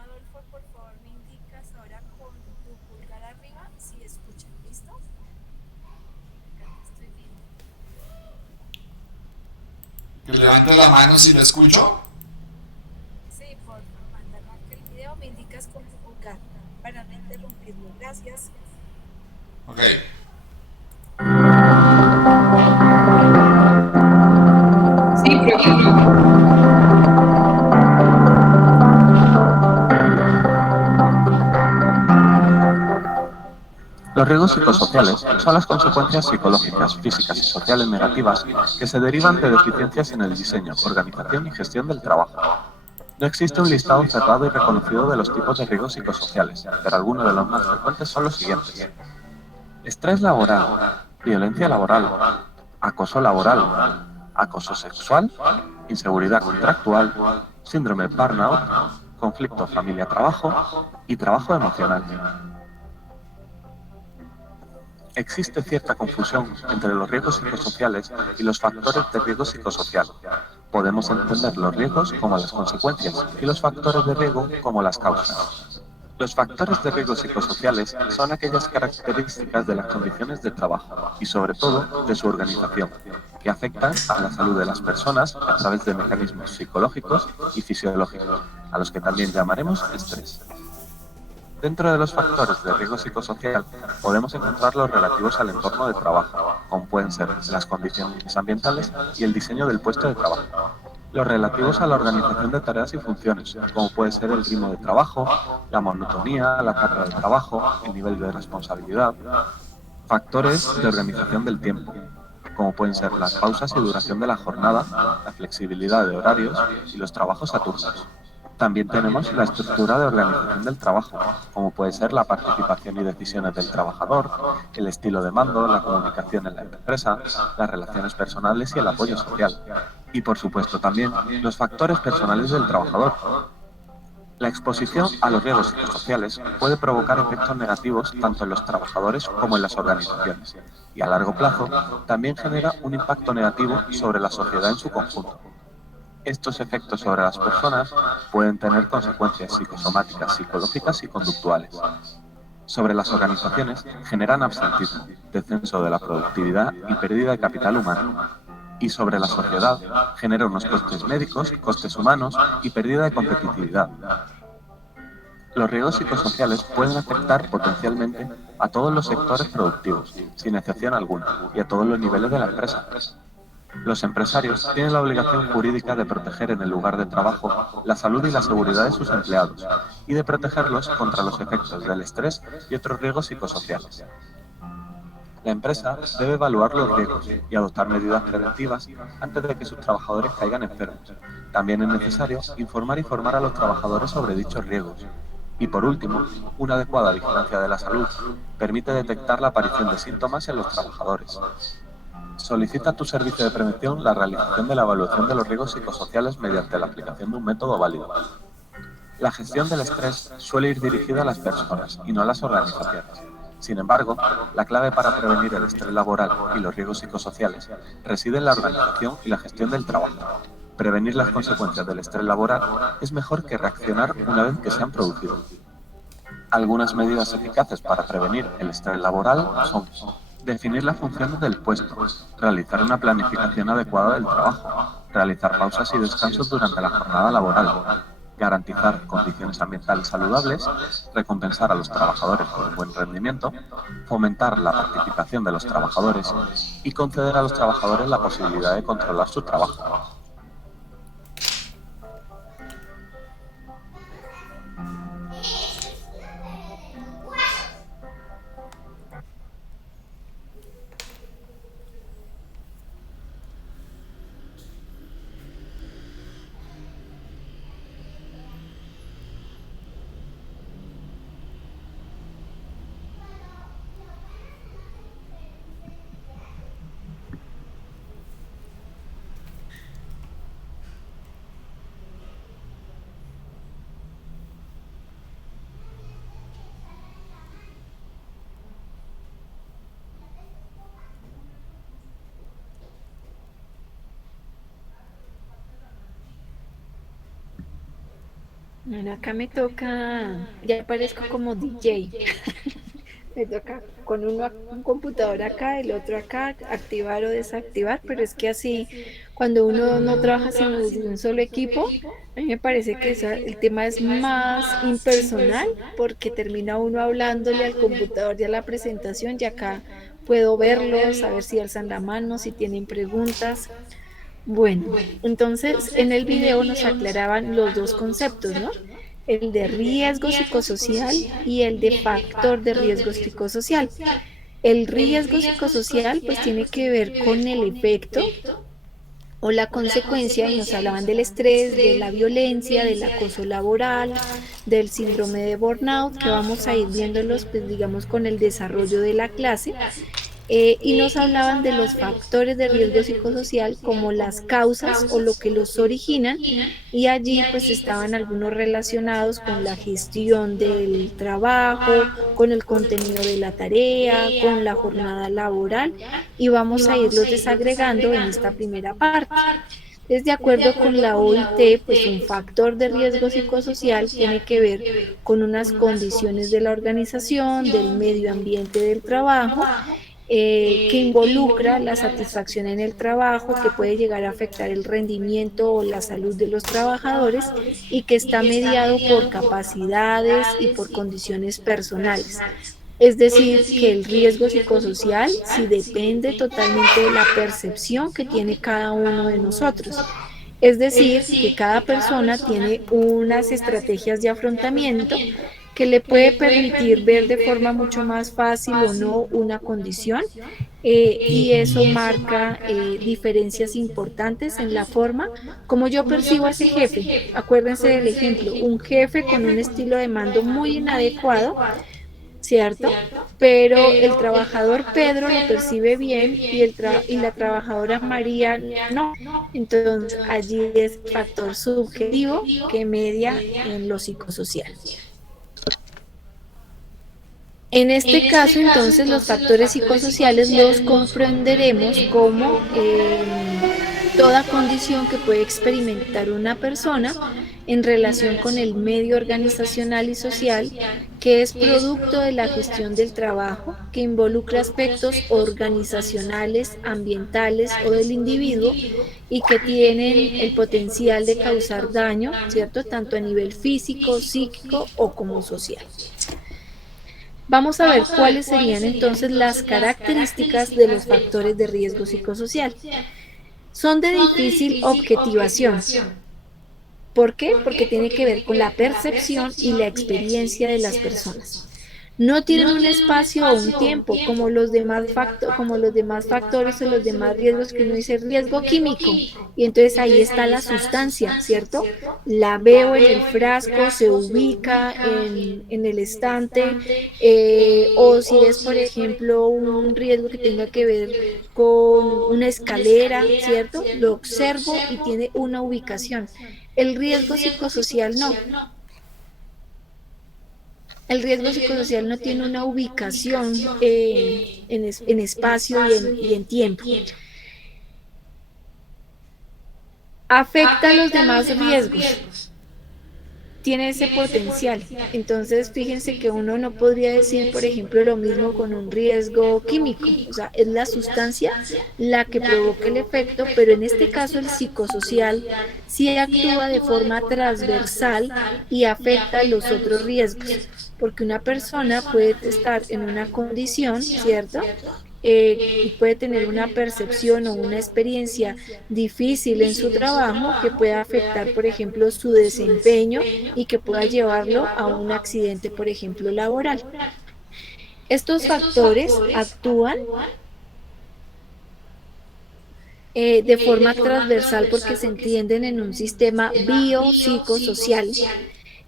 Adolfo, por favor, me indicas ahora con tu pulgar arriba si escuchan. ¿Listo? Acá te estoy viendo. Que levante la mano si la escucho. Sí, por mandar marca el video, me indicas con tu pulgar para no interrumpirlo. Gracias. Ok. Sí, profe. Los riesgos psicosociales son las consecuencias psicológicas, físicas y sociales negativas que se derivan de deficiencias en el diseño, organización y gestión del trabajo. No existe un listado cerrado y reconocido de los tipos de riesgos psicosociales, pero algunos de los más frecuentes son los siguientes: estrés laboral, violencia laboral, acoso laboral, acoso sexual, inseguridad contractual, síndrome burnout, conflicto familia-trabajo y trabajo emocional. Existe cierta confusión entre los riesgos psicosociales y los factores de riesgo psicosocial. Podemos entender los riesgos como las consecuencias y los factores de riesgo como las causas. Los factores de riesgo psicosociales son aquellas características de las condiciones de trabajo y sobre todo de su organización, que afectan a la salud de las personas a través de mecanismos psicológicos y fisiológicos, a los que también llamaremos estrés. Dentro de los factores de riesgo psicosocial podemos encontrar los relativos al entorno de trabajo, como pueden ser las condiciones ambientales y el diseño del puesto de trabajo. Los relativos a la organización de tareas y funciones, como puede ser el ritmo de trabajo, la monotonía, la carga de trabajo, el nivel de responsabilidad. Factores de organización del tiempo, como pueden ser las pausas y duración de la jornada, la flexibilidad de horarios y los trabajos a turnos. También tenemos la estructura de organización del trabajo, como puede ser la participación y decisiones del trabajador, el estilo de mando, la comunicación en la empresa, las relaciones personales y el apoyo social. Y por supuesto también los factores personales del trabajador. La exposición a los riesgos psicosociales puede provocar efectos negativos tanto en los trabajadores como en las organizaciones, y a largo plazo también genera un impacto negativo sobre la sociedad en su conjunto. Estos efectos sobre las personas pueden tener consecuencias psicosomáticas, psicológicas y conductuales. Sobre las organizaciones generan absentismo, descenso de la productividad y pérdida de capital humano. Y sobre la sociedad genera unos costes médicos, costes humanos y pérdida de competitividad. Los riesgos psicosociales pueden afectar potencialmente a todos los sectores productivos, sin excepción alguna, y a todos los niveles de la empresa. Los empresarios tienen la obligación jurídica de proteger en el lugar de trabajo la salud y la seguridad de sus empleados y de protegerlos contra los efectos del estrés y otros riesgos psicosociales. La empresa debe evaluar los riesgos y adoptar medidas preventivas antes de que sus trabajadores caigan enfermos. También es necesario informar y formar a los trabajadores sobre dichos riesgos. Y por último, una adecuada vigilancia de la salud permite detectar la aparición de síntomas en los trabajadores. Solicita a tu servicio de prevención la realización de la evaluación de los riesgos psicosociales mediante la aplicación de un método válido. La gestión del estrés suele ir dirigida a las personas y no a las organizaciones. Sin embargo, la clave para prevenir el estrés laboral y los riesgos psicosociales reside en la organización y la gestión del trabajo. Prevenir las consecuencias del estrés laboral es mejor que reaccionar una vez que se han producido. Algunas medidas eficaces para prevenir el estrés laboral son definir las funciones del puesto, realizar una planificación adecuada del trabajo, realizar pausas y descansos durante la jornada laboral, garantizar condiciones ambientales saludables, recompensar a los trabajadores por un buen rendimiento, fomentar la participación de los trabajadores y conceder a los trabajadores la posibilidad de controlar su trabajo. Bueno, acá me toca, ya parezco como DJ. Me toca con un computador acá, el otro acá, activar o desactivar, pero es que así, cuando uno no trabaja sino desde un solo equipo, a mí me parece que el tema es más impersonal, porque termina uno hablándole al computador y a la presentación, y acá puedo verlos, saber si alzan la mano, si tienen preguntas. Bueno, entonces en el video nos aclaraban los dos conceptos, ¿no? El de riesgo psicosocial y el de factor de riesgo psicosocial. El riesgo psicosocial pues tiene que ver con el efecto o la consecuencia, y nos hablaban del estrés, de la violencia, del acoso laboral, del síndrome de burnout, que vamos a ir viéndolos pues digamos con el desarrollo de la clase. Y nos hablaban de los factores de riesgo psicosocial como las causas o lo que los originan, y allí pues estaban algunos relacionados con la gestión del trabajo, con el contenido de la tarea, con la jornada laboral, y vamos a irlos desagregando en esta primera parte. De acuerdo con la OIT, pues un factor de riesgo psicosocial tiene que ver con unas condiciones de la organización, del medio ambiente del trabajo, que involucra la satisfacción en el trabajo, que puede llegar a afectar el rendimiento o la salud de los trabajadores, y que está mediado por capacidades y por condiciones personales. Es decir, que el riesgo psicosocial sí depende totalmente de la percepción que tiene cada uno de nosotros. Es decir, que cada persona tiene unas estrategias de afrontamiento que le puede permitir ver de forma mucho más fácil o no una condición, y eso marca diferencias importantes en la forma como yo percibo a ese jefe. Acuérdense del ejemplo, un jefe con un estilo de mando muy inadecuado, ¿cierto? Pero el trabajador Pedro lo percibe bien y la trabajadora María no. Entonces allí es factor subjetivo que media en lo psicosocial. En este caso, entonces, los factores psicosociales los comprenderemos como toda condición que puede experimentar una persona en relación con el medio organizacional y social, que es producto de la gestión del trabajo, que involucra aspectos organizacionales, ambientales o del individuo, y que tienen el potencial de causar daño, ¿cierto?, tanto a nivel físico, psíquico o como social. Vamos a ver cuáles serían entonces las características de los factores de riesgo psicosocial. Son de difícil objetivación. ¿Por qué? Porque tiene que ver con la percepción y la experiencia de las personas. no tienen un espacio o un tiempo como los demás factores o los demás riesgos que uno dice riesgo químico. Y entonces ahí está la sustancia, ¿cierto? La veo en el frasco, se ubica en el estante, o si es, por ejemplo, un riesgo que tenga que ver con una escalera, ¿cierto? Lo observo y tiene una ubicación. El riesgo psicosocial no. El riesgo psicosocial no tiene una ubicación en espacio y en tiempo. Afecta a los demás riesgos. Tiene ese potencial. Entonces, fíjense que uno no podría decir, por ejemplo, lo mismo con un riesgo químico. O sea, es la sustancia la que provoca el efecto, pero en este caso el psicosocial sí actúa de forma transversal y afecta a los otros riesgos. Porque una persona puede estar en una condición, ¿cierto? Y puede tener una percepción o una experiencia difícil en su trabajo que pueda afectar, por ejemplo, su desempeño y que pueda llevarlo a un accidente, por ejemplo, laboral. Estos factores actúan de forma transversal porque se entienden en un sistema biopsicosocial.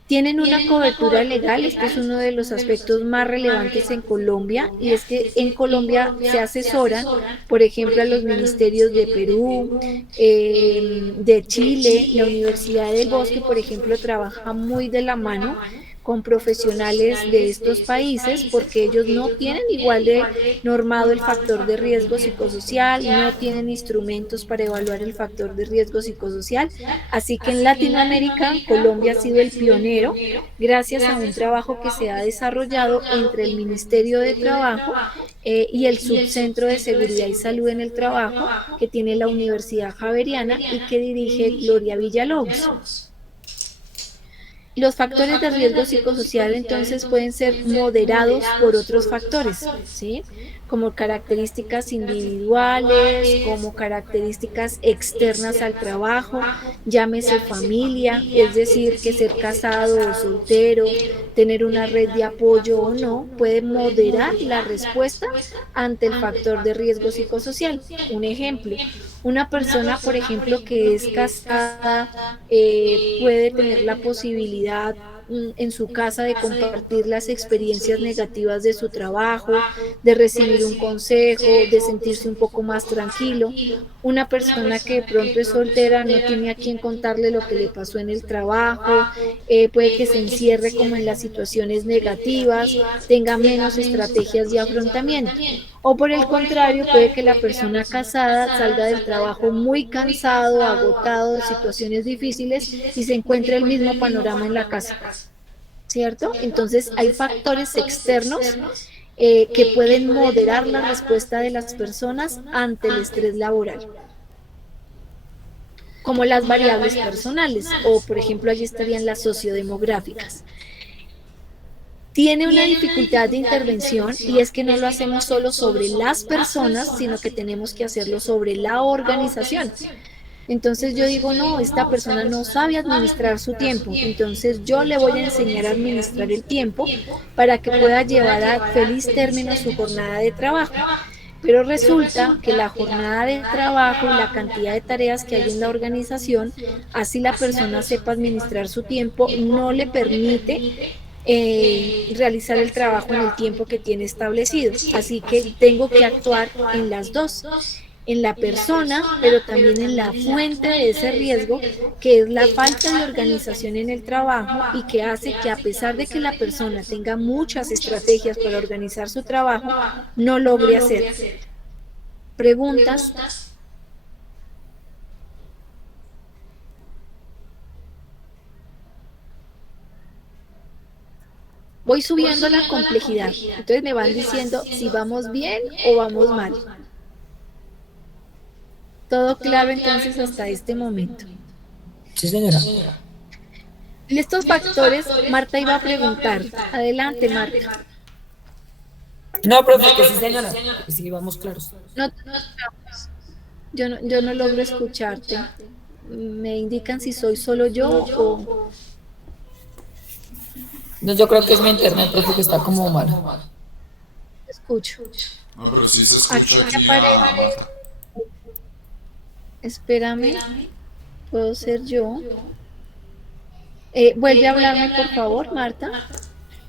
Tienen una cobertura legal, este es uno de los aspectos más relevantes en Colombia, y es que en Colombia se asesoran, por ejemplo, a los ministerios de Perú, de Chile, la Universidad del Bosque, por ejemplo, trabaja muy de la mano con profesionales de estos países porque ellos no tienen igual de normado el factor de riesgo psicosocial, no tienen instrumentos para evaluar el factor de riesgo psicosocial, así que en Latinoamérica Colombia ha sido el pionero gracias a un trabajo que se ha desarrollado entre el Ministerio de Trabajo y el Subcentro de Seguridad y Salud en el Trabajo que tiene la Universidad Javeriana y que dirige Gloria Villalobos. Los factores de riesgo psicosocial entonces pueden ser moderados por otros factores, ¿sí? Como características individuales, como características externas al trabajo, llámese familia, es decir, que ser casado o soltero, tener una red de apoyo o no, puede moderar la respuesta ante el factor de riesgo psicosocial. Un ejemplo, una persona, por ejemplo, que es casada, puede tener la posibilidad en su casa de compartir las experiencias negativas de su trabajo, de recibir un consejo, de sentirse un poco más tranquilo. Una persona que de pronto es soltera no tiene a quien contarle lo que le pasó en el trabajo, puede que se encierre como en las situaciones negativas, tenga menos estrategias de afrontamiento. O por el contrario, puede que la persona casada salga del trabajo muy cansado, agotado de situaciones difíciles y se encuentre el mismo panorama en la casa, ¿cierto? Entonces hay factores externos que pueden moderar la respuesta de las personas ante el estrés laboral, como las variables personales, o por ejemplo allí estarían las sociodemográficas. Tiene una dificultad de intervención y es que no lo hacemos solo sobre las personas, sino que tenemos que hacerlo sobre la organización. Entonces yo digo, no, esta persona no sabe administrar su tiempo, entonces yo le voy a enseñar a administrar el tiempo para que pueda llevar a feliz término su jornada de trabajo. Pero resulta que la jornada de trabajo y la cantidad de tareas que hay en la organización, así la persona sepa administrar su tiempo, no le permite realizar el trabajo en el tiempo que tiene establecido. Así que tengo que actuar en las dos, en la persona, pero también en la fuente de ese riesgo, que es la falta de organización en el trabajo y que hace que a pesar de que la persona tenga muchas estrategias para organizar su trabajo, no logre hacer. ¿Preguntas? Voy subiendo la complejidad, entonces me van diciendo si vamos bien o vamos mal. ¿Todo claro entonces hasta este momento? Sí, señora. Estos factores, Marta iba a preguntar. Adelante, Marta. No, profe, que sí, señora. Que sí, vamos claros. Yo no logro escucharte. Me indican si soy solo yo o... No, yo creo que es mi internet, profe, que está como mal. Escucho. No, pero sí se Aquí escucha me aquí aparece. Marta. Espérame, puedo ser yo. Vuelve a hablarme, por favor, Marta.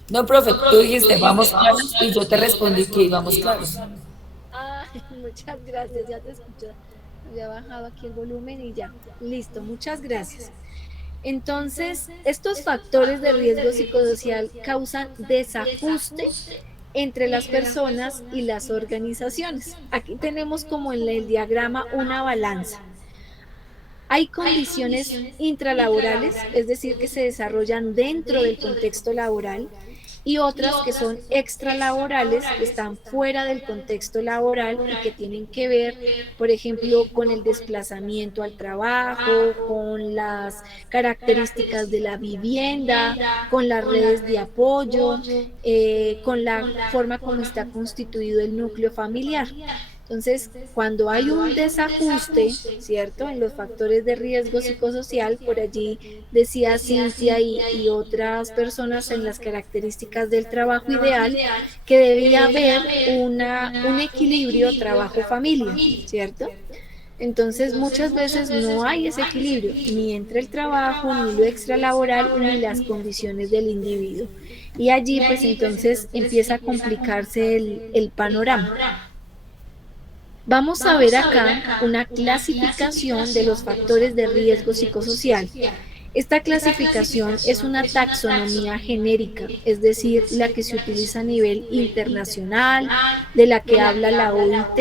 No, profe, tú dijiste, vamos claros, y yo te respondí que íbamos claros. Ah, muchas gracias, ya te escucho. Había bajado aquí el volumen y ya. Listo, muchas gracias. Entonces, estos factores de riesgo psicosocial causan desajuste entre las personas y las organizaciones. Aquí tenemos como en el diagrama una balanza. Hay condiciones intralaborales, es decir, que se desarrollan dentro del contexto laboral, y otras que son extralaborales, que están fuera del contexto laboral y que tienen que ver, por ejemplo, con el desplazamiento al trabajo, con las características de la vivienda, con las redes de apoyo, con la forma como está constituido el núcleo familiar. Entonces, cuando hay un desajuste, ¿cierto? En los factores de riesgo psicosocial, por allí decía Cintia y otras personas en las características del trabajo ideal, que debía haber un equilibrio trabajo-familia, ¿cierto? Entonces, muchas veces no hay ese equilibrio, ni entre el trabajo, ni lo extralaboral, ni las condiciones del individuo. Y allí, pues entonces empieza a complicarse el panorama. Vamos a ver acá una clasificación de los factores de riesgo psicosocial. Esta clasificación es una taxonomía genérica, es decir, la que se utiliza a nivel internacional, de la que habla la OIT,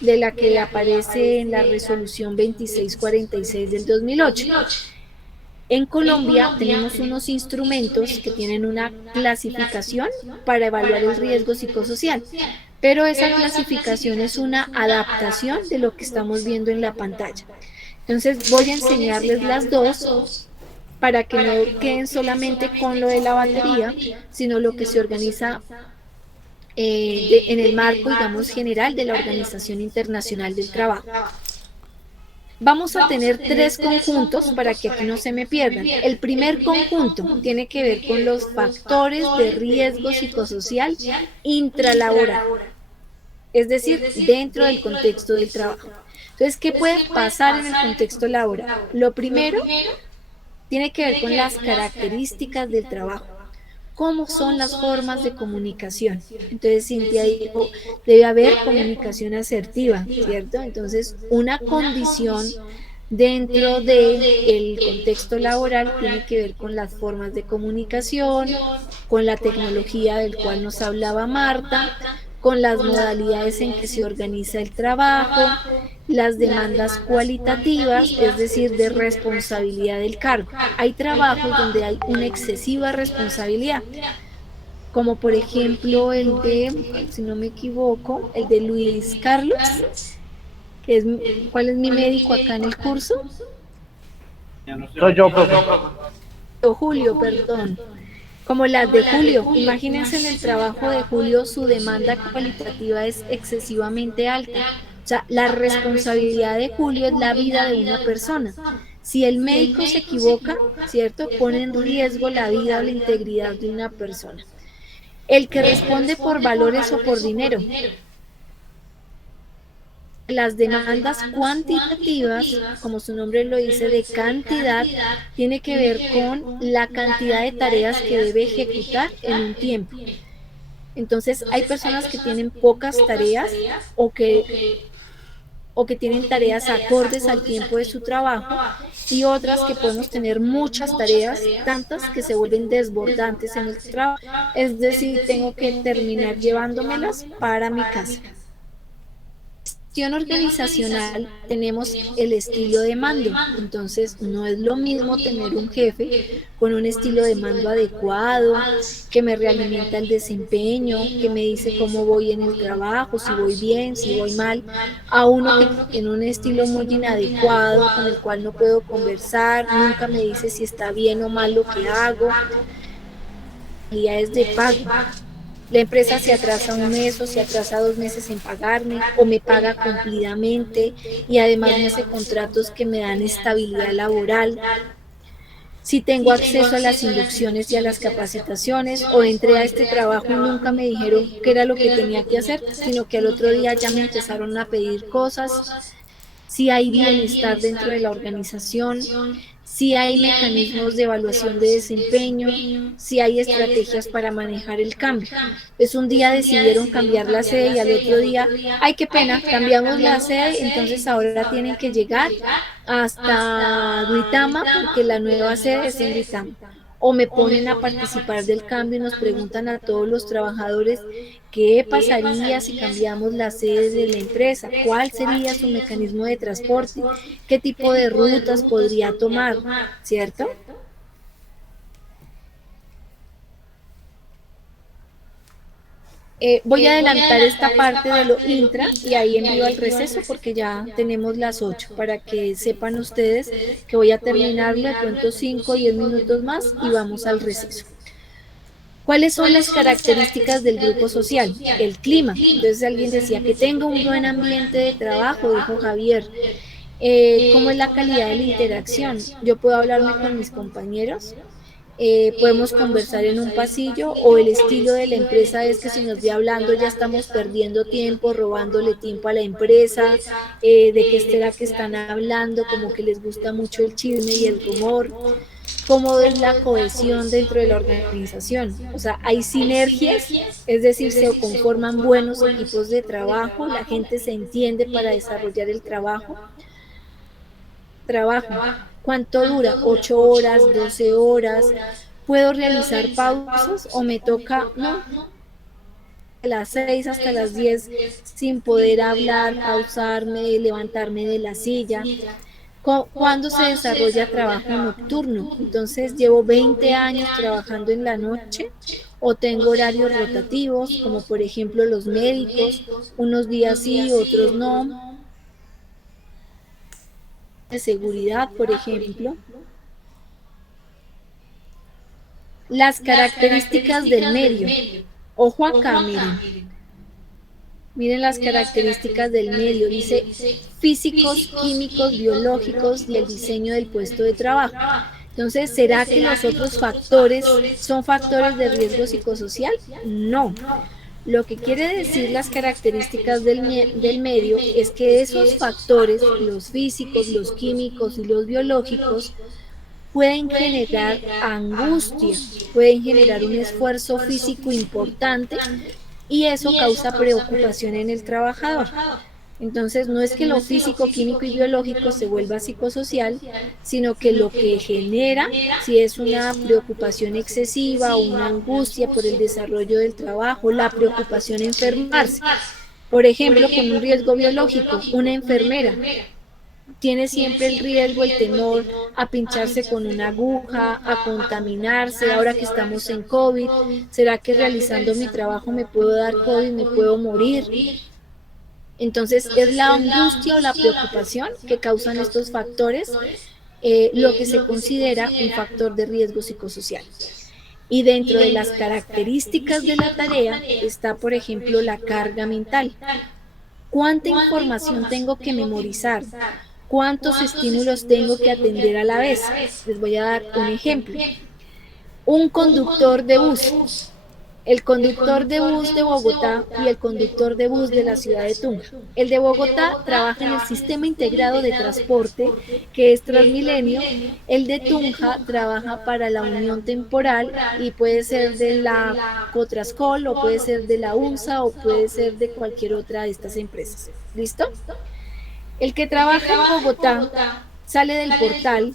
de la que aparece en la resolución 2646 del 2008. En Colombia tenemos unos instrumentos que tienen una clasificación para evaluar el riesgo psicosocial, pero esa clasificación es una adaptación de lo que estamos viendo en la pantalla. Entonces voy a enseñarles las dos para que no queden solamente con lo de la batería, sino lo que se organiza en el marco, digamos, general de la Organización Internacional del Trabajo. Vamos a tener tres conjuntos para que aquí no se me pierdan. El primer conjunto tiene que ver con los factores de riesgo psicosocial intralaboral, es decir, dentro del contexto del trabajo. Entonces, ¿qué puede pasar en el contexto laboral? Lo primero tiene que ver con las características del trabajo. ¿Cómo son las formas de comunicación? Entonces, Cintia dijo, debe haber comunicación asertiva, ¿cierto? Entonces, una condición dentro del contexto laboral tiene que ver con las formas de comunicación, con la tecnología del cual nos hablaba Marta, con las modalidades en que se organiza el trabajo, las demandas cualitativas, es decir, de responsabilidad del cargo. Hay trabajos donde hay una excesiva responsabilidad, como por ejemplo el de, si no me equivoco, el de Luis Carlos, que es, ¿cuál es mi médico acá en el curso? Soy yo, profe. Julio, perdón. Como las de Julio, imagínense en el trabajo de Julio, su demanda cualitativa es excesivamente alta. O sea, la responsabilidad de Julio es la vida de una persona. Si el médico se equivoca, ¿cierto?, pone en riesgo la vida o la integridad de una persona. El que responde por valores o por dinero. Las demandas cuantitativas, como su nombre lo dice, de cantidad, tiene que ver con la cantidad de tareas que debe ejecutar en un tiempo. Entonces, hay personas que tienen pocas tareas o que tienen tareas acordes al tiempo de su trabajo, y otras que podemos tener muchas tareas, tantas que se vuelven desbordantes en el trabajo. Es decir, tengo que terminar llevándomelas para mi casa. Organizacional tenemos el estilo de mando. Entonces no es lo mismo tener un jefe con un estilo de mando adecuado, que me realimenta el desempeño, que me dice cómo voy en el trabajo, si voy bien, si voy mal, a uno que tiene un estilo muy inadecuado, con el cual no puedo conversar, nunca me dice si está bien o mal lo que hago. Es de pago. La empresa se atrasa un mes o se atrasa 2 meses en pagarme, o me paga cumplidamente y además me hace contratos que me dan estabilidad laboral. si tengo acceso a las inducciones y a las capacitaciones, o entré a este trabajo y nunca me dijeron qué era lo que tenía que hacer, sino que al otro día ya me empezaron a pedir cosas, si hay bienestar dentro de la organización, si hay mecanismos de evaluación de desempeño, si hay estrategias para manejar el cambio. Pues un día decidieron cambiar la sede y al otro día, ay, qué pena, cambiamos la sede, entonces ahora tienen que llegar hasta Duitama porque la nueva sede es en Duitama. O me ponen a participar del cambio y nos preguntan a todos los trabajadores qué pasaría si cambiamos la sede de la empresa, cuál sería su mecanismo de transporte, qué tipo de rutas podría tomar, ¿cierto? Voy a adelantar esta parte de lo intra y ahí envío al receso porque ya tenemos las 8 para que sepan ustedes que voy a terminarlo de pronto 5 o 10 minutos más y vamos al receso. ¿Cuáles son las características del grupo social? El clima. Entonces alguien decía que tenga un buen ambiente de trabajo, dijo Javier. ¿Cómo es la calidad de la interacción? Yo puedo hablarme con mis compañeros. Podemos conversar en un pasillo, o el estilo de la empresa es que si nos ve hablando ya estamos perdiendo tiempo, robándole tiempo a la empresa, de qué será que están hablando, como que les gusta mucho el chisme y el rumor. ¿Cómo es la cohesión dentro de la organización? O sea, hay sinergias, es decir, se conforman buenos equipos de trabajo, la gente se entiende para desarrollar el trabajo. ¿Cuánto dura? 8 horas, 12 horas. ¿Puedo realizar pausas o me toca, no, de las 6 hasta las 10 sin poder hablar, pausarme, levantarme de la silla? ¿Cuándo se desarrolla trabajo nocturno? Entonces, llevo 20 años trabajando en la noche o tengo horarios rotativos, como por ejemplo los médicos, unos días sí, otros no. De seguridad, por ejemplo. Las características del medio. Ojo acá, miren. Miren las características del medio. Dice físicos, químicos, biológicos y el diseño del puesto de trabajo. Entonces, ¿será que los otros factores son factores de riesgo psicosocial? No. Lo que quiere decir las características del medio es que esos factores, los físicos, los químicos y los biológicos, pueden generar angustia, pueden generar un esfuerzo físico importante y eso causa preocupación en el trabajador. Entonces, no es que lo físico, químico y biológico se vuelva psicosocial, sino que lo que genera, si es una preocupación excesiva o una angustia por el desarrollo del trabajo, la preocupación de enfermarse. Por ejemplo, con un riesgo biológico, una enfermera tiene siempre el riesgo, el temor a pincharse con una aguja, a contaminarse. Ahora que estamos en COVID, ¿será que realizando mi trabajo me puedo dar COVID, me puedo morir? Entonces, es la angustia o la preocupación que causan estos factores, lo que se considera un factor de riesgo psicosocial. Y dentro de las características de la tarea está, por ejemplo, la carga mental. ¿Cuánta información tengo que memorizar? ¿Cuántos estímulos tengo que atender a la vez? Les voy a dar un ejemplo. Un conductor de bus. El conductor de bus de Bogotá y el conductor de bus de la ciudad de Tunja. El de Bogotá trabaja en el sistema integrado de transporte, que es Transmilenio. El de Tunja trabaja para la Unión Temporal y puede ser de la Cotrascol o puede ser de la UNSA o puede ser de cualquier otra de estas empresas. ¿Listo? El que trabaja en Bogotá sale del portal,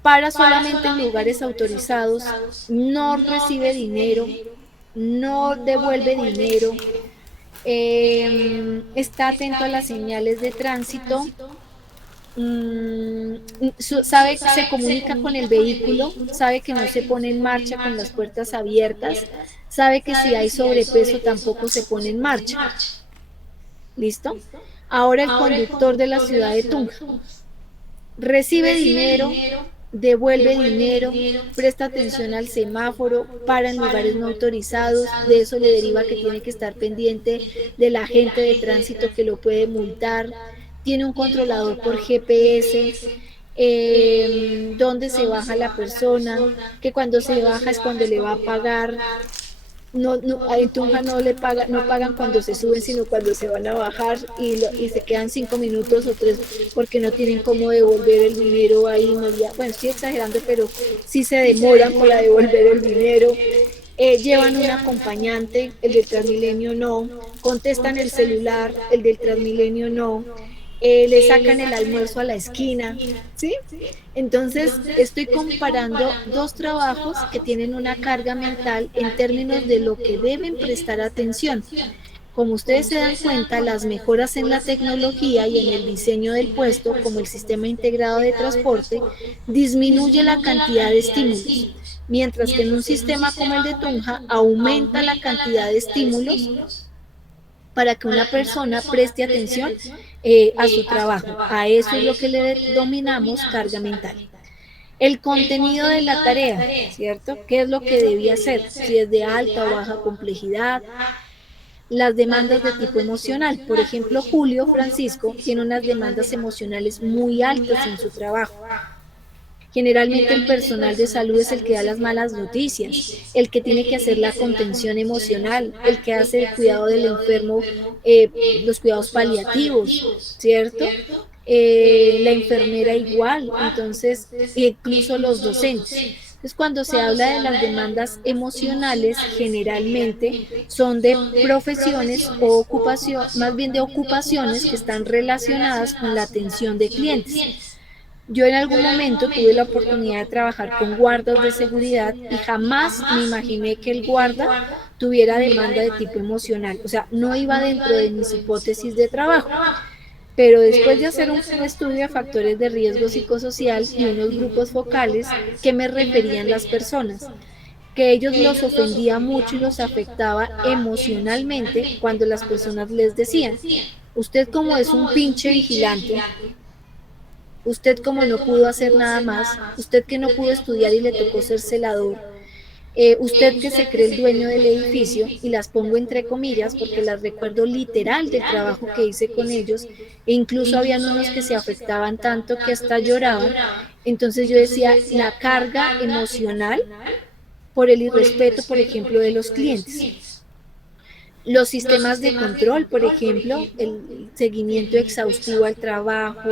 para solamente en lugares autorizados, no recibe dinero, no devuelve dinero, está atento a las señales de tránsito, sabe que se comunica con el vehículo, sabe que no se pone en marcha con las puertas abiertas, sabe que si hay sobrepeso tampoco se pone en marcha. ¿Listo? Ahora el conductor de la ciudad de Tunja recibe dinero, devuelve dinero, presta atención al semáforo, para en lugares no autorizados, de eso le deriva que tiene que estar pendiente del agente de tránsito que lo puede multar, tiene un controlador por GPS, dónde se baja la persona, que cuando se baja es cuando le va a pagar. En Tunja no pagan cuando se suben, sino cuando se van a bajar y se quedan 5 minutos o 3 porque no tienen cómo devolver el dinero ahí inmediatamente. Bueno, estoy exagerando, pero sí se demoran para devolver el dinero. Llevan un acompañante, el del Transmilenio no, contestan el celular, el del Transmilenio no, le sacan el almuerzo a la esquina, ¿sí? Entonces estoy comparando dos trabajos que tienen una carga mental en términos de lo que deben prestar atención. Como ustedes se dan cuenta, las mejoras en la tecnología y en el diseño del puesto, como el sistema integrado de transporte, disminuye la cantidad de estímulos, mientras que en un sistema como el de Tunja aumenta la cantidad de estímulos para que una persona preste atención a su trabajo. A eso es lo que le denominamos carga mental. El contenido de la tarea, ¿cierto? ¿Qué es lo que debía hacer? Si es de alta o baja complejidad. Las demandas de tipo emocional. Por ejemplo, Julio Francisco tiene unas demandas emocionales muy altas en su trabajo. Generalmente el personal de salud es el que da las malas noticias, el que tiene que hacer la contención emocional, el que hace el cuidado del enfermo, los cuidados paliativos, ¿cierto? La enfermera igual, entonces, incluso los docentes. Entonces, cuando se habla de las demandas emocionales, generalmente son de profesiones o ocupaciones, más bien de ocupaciones que están relacionadas con la atención de clientes. Yo en algún momento tuve la oportunidad de trabajar con guardas de seguridad y jamás me imaginé que el guarda tuviera demanda de tipo emocional. O sea, no iba dentro de mis hipótesis de trabajo. Pero después de hacer un estudio de factores de riesgo psicosocial y unos grupos focales que me referían las personas, que ellos los ofendía mucho y los afectaba emocionalmente cuando las personas les decían, usted como es un pinche vigilante, usted como no pudo hacer nada más, usted que no pudo estudiar y le tocó ser celador, usted que se cree el dueño del edificio, y las pongo entre comillas porque las recuerdo literal del trabajo que hice con ellos, e incluso habían unos que se afectaban tanto que hasta lloraban. Entonces yo decía, la carga emocional por el irrespeto, por ejemplo, de los clientes. Los sistemas de control, por ejemplo, el seguimiento exhaustivo al trabajo,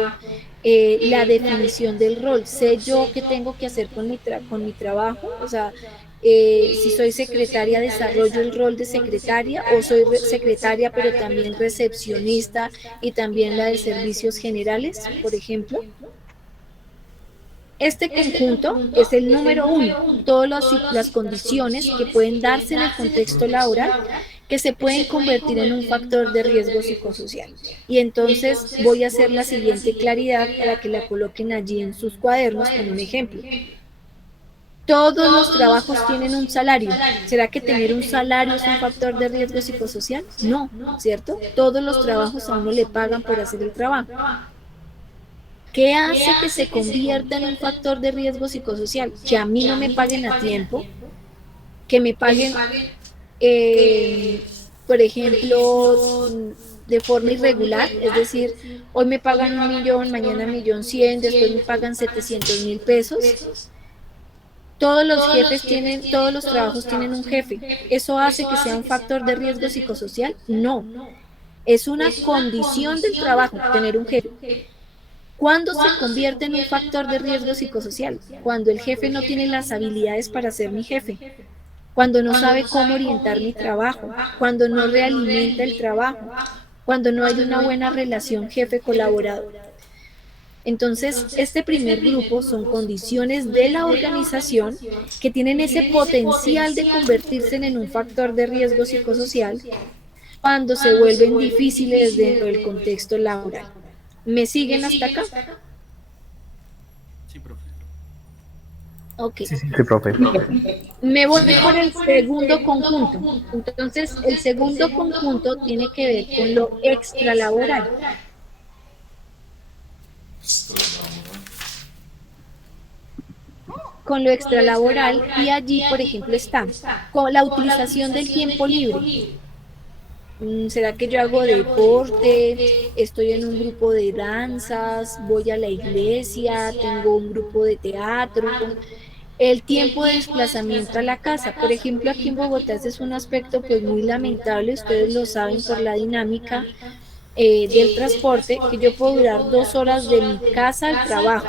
la definición del rol. ¿Sé yo qué tengo que hacer con mi trabajo? O sea, si soy secretaria, desarrollo el rol de secretaria, o soy secretaria pero también recepcionista y también la de servicios generales, por ejemplo. Este conjunto es el número 1, todas las condiciones que pueden darse en el contexto laboral que se pueden convertir en un factor de riesgo psicosocial. Y entonces voy a hacer la siguiente claridad para que la coloquen allí en sus cuadernos con un ejemplo. Todos los trabajos tienen un salario. ¿Será que tener un salario es un factor de riesgo psicosocial? No, ¿cierto? Todos los trabajos a uno le pagan por hacer el trabajo. ¿Qué hace que se convierta en un factor de riesgo psicosocial? Que a mí no me paguen a tiempo, que me paguen, por ejemplo, de forma irregular, es decir, hoy me pagan 1.000.000, mañana 1.100.000, después me pagan 700.000 pesos. Todos los trabajos tienen un jefe. ¿Eso hace que sea un factor de riesgo psicosocial? No. Es una condición del trabajo tener un jefe. ¿Cuándo se convierte en un factor de riesgo psicosocial? Cuando el jefe no tiene las habilidades para ser mi jefe, cuando no sabe cómo orientar mi trabajo, cuando no realimenta el trabajo, cuando no hay una buena relación jefe-colaborador. Entonces, este primer grupo son condiciones de la organización que tienen ese potencial de convertirse en un factor de riesgo psicosocial cuando se vuelven difíciles dentro del contexto laboral. ¿Me siguen hasta acá? Sí, profe. Ok. Sí, profe. Me voy por el segundo conjunto. Entonces, el segundo conjunto tiene que ver con lo extralaboral. Con lo extralaboral, y allí, por ejemplo, está con la utilización del tiempo libre. ¿Será que yo hago deporte? ¿Estoy en un grupo de danzas? ¿Voy a la iglesia? ¿Tengo un grupo de teatro? El tiempo de desplazamiento a la casa, por ejemplo, aquí en Bogotá ese es un aspecto pues muy lamentable, ustedes lo saben por la dinámica del transporte, que yo puedo durar 2 horas de mi casa al trabajo,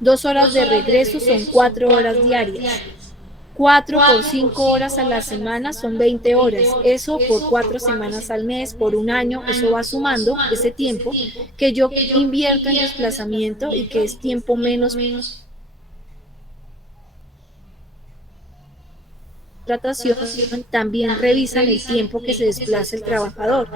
2 horas de regreso son 4 horas diarias. 4 por 5 horas a la semana son 20 horas. Eso por 4 semanas al mes, por un año, eso va sumando ese tiempo que yo invierto en desplazamiento y que es tiempo menos contratación, también revisan el tiempo que se desplaza el trabajador.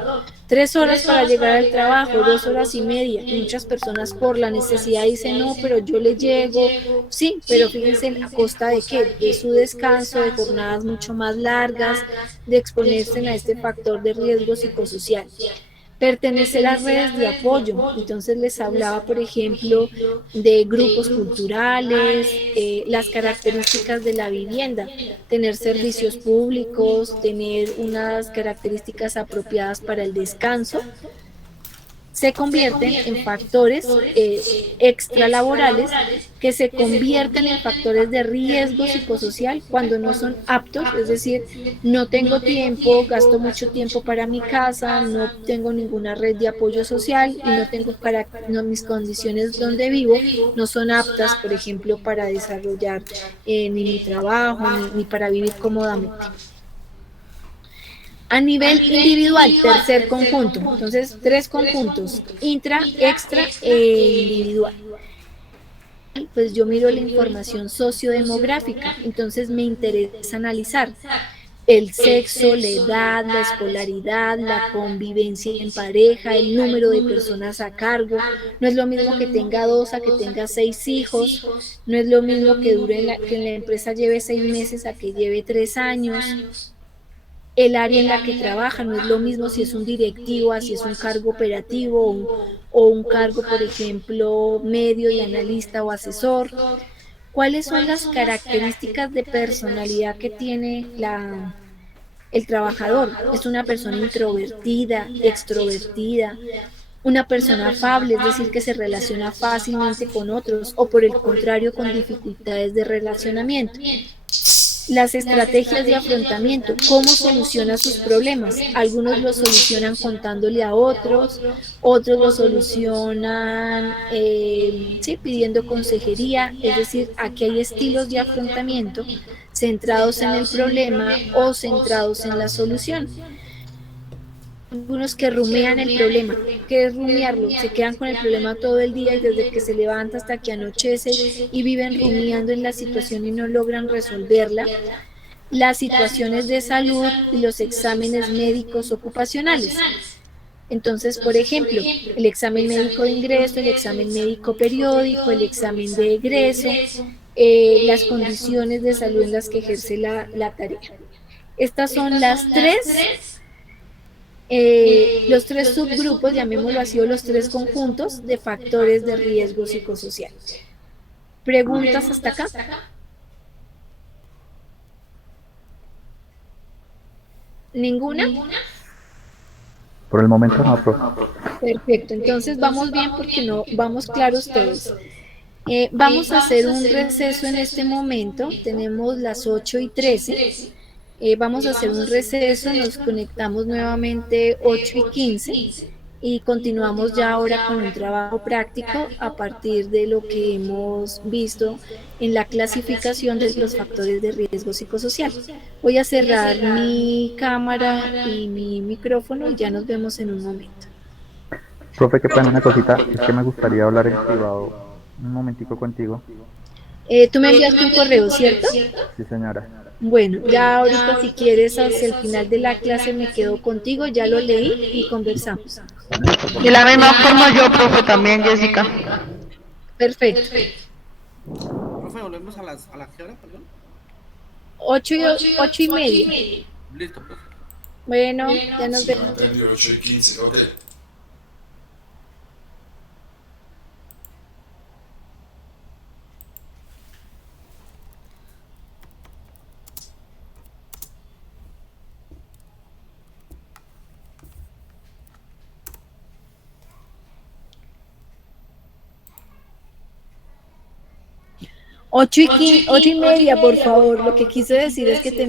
3 horas para llegar al trabajo, 2 horas y media. Y muchas personas por la necesidad dicen, no, pero yo le llego. Sí, pero fíjense a costa de qué, de su descanso, de jornadas mucho más largas, de exponerse a este factor de riesgo psicosocial. Pertenecer a redes de apoyo. Entonces les hablaba, por ejemplo, de grupos culturales, las características de la vivienda, tener servicios públicos, tener unas características apropiadas para el descanso, se convierten en factores extralaborales que se convierten en factores de riesgo psicosocial cuando no son aptos, es decir, no tengo tiempo, gasto mucho tiempo para mi casa, no tengo ninguna red de apoyo social y no tengo mis condiciones donde vivo no son aptas, por ejemplo, para desarrollar ni mi trabajo ni para vivir cómodamente. A nivel individual, tercer conjunto. Entonces, 3 conjuntos, intra, extra e individual. Pues yo miro la información sociodemográfica, entonces me interesa analizar el sexo, la edad, la escolaridad, la convivencia en pareja, el número de personas a cargo. No es lo mismo que tenga 2 a que tenga 6 hijos, no es lo mismo que que en la empresa lleve 6 meses a que lleve 3 años. El área en la que trabaja, no es lo mismo si es un directivo, si es un cargo operativo o un cargo, por ejemplo, medio de analista o asesor. ¿Cuáles son las características de personalidad que tiene el trabajador? ¿Es una persona introvertida, extrovertida, una persona afable, es decir, que se relaciona fácilmente con otros, o por el contrario, con dificultades de relacionamiento? Las estrategias de afrontamiento, cómo soluciona sus problemas. Algunos lo solucionan contándole a otros, otros lo solucionan pidiendo consejería, es decir, aquí hay estilos de afrontamiento centrados en el problema o centrados en la solución. Algunos que rumean el problema. ¿Qué es rumiarlo? Se quedan con el problema todo el día y desde que se levanta hasta que anochece y viven rumiando en la situación y no logran resolverla. Las situaciones de salud y los exámenes médicos ocupacionales. Entonces, por ejemplo, el examen médico de ingreso, el examen médico periódico, el examen de egreso, las condiciones de salud en las que ejerce la tarea. Estas son los 3 subgrupos, llamémoslo así, o los 3 conjuntos de factores de riesgo psicosocial. ¿Preguntas hasta acá? ¿Ninguna? Por el momento no, profe. Perfecto, entonces vamos bien porque no vamos claros todos. Vamos a hacer un receso en este momento, tenemos las 8:13. Vamos a hacer un receso, nos conectamos nuevamente 8:15 y continuamos ya ahora con un trabajo práctico a partir de lo que hemos visto en la clasificación de los factores de riesgo psicosocial. Voy a cerrar mi cámara y mi micrófono y ya nos vemos en un momento. Profe, qué pena una cosita, es que me gustaría hablar en privado un momentico contigo. Tú me enviaste un correo, ¿cierto? Sí, señora. Bueno, ya ahorita si quieres hacia el final de la clase me quedo contigo, ya lo leí y conversamos. De la misma forma yo, profe, también, Jessica. Perfecto. Profe, volvemos a la qué hora, perdón. 8:30. Listo, profe. Bueno, ya nos vemos. 8:15, ok. 8:30, por favor. Lo que quise decir es que tenemos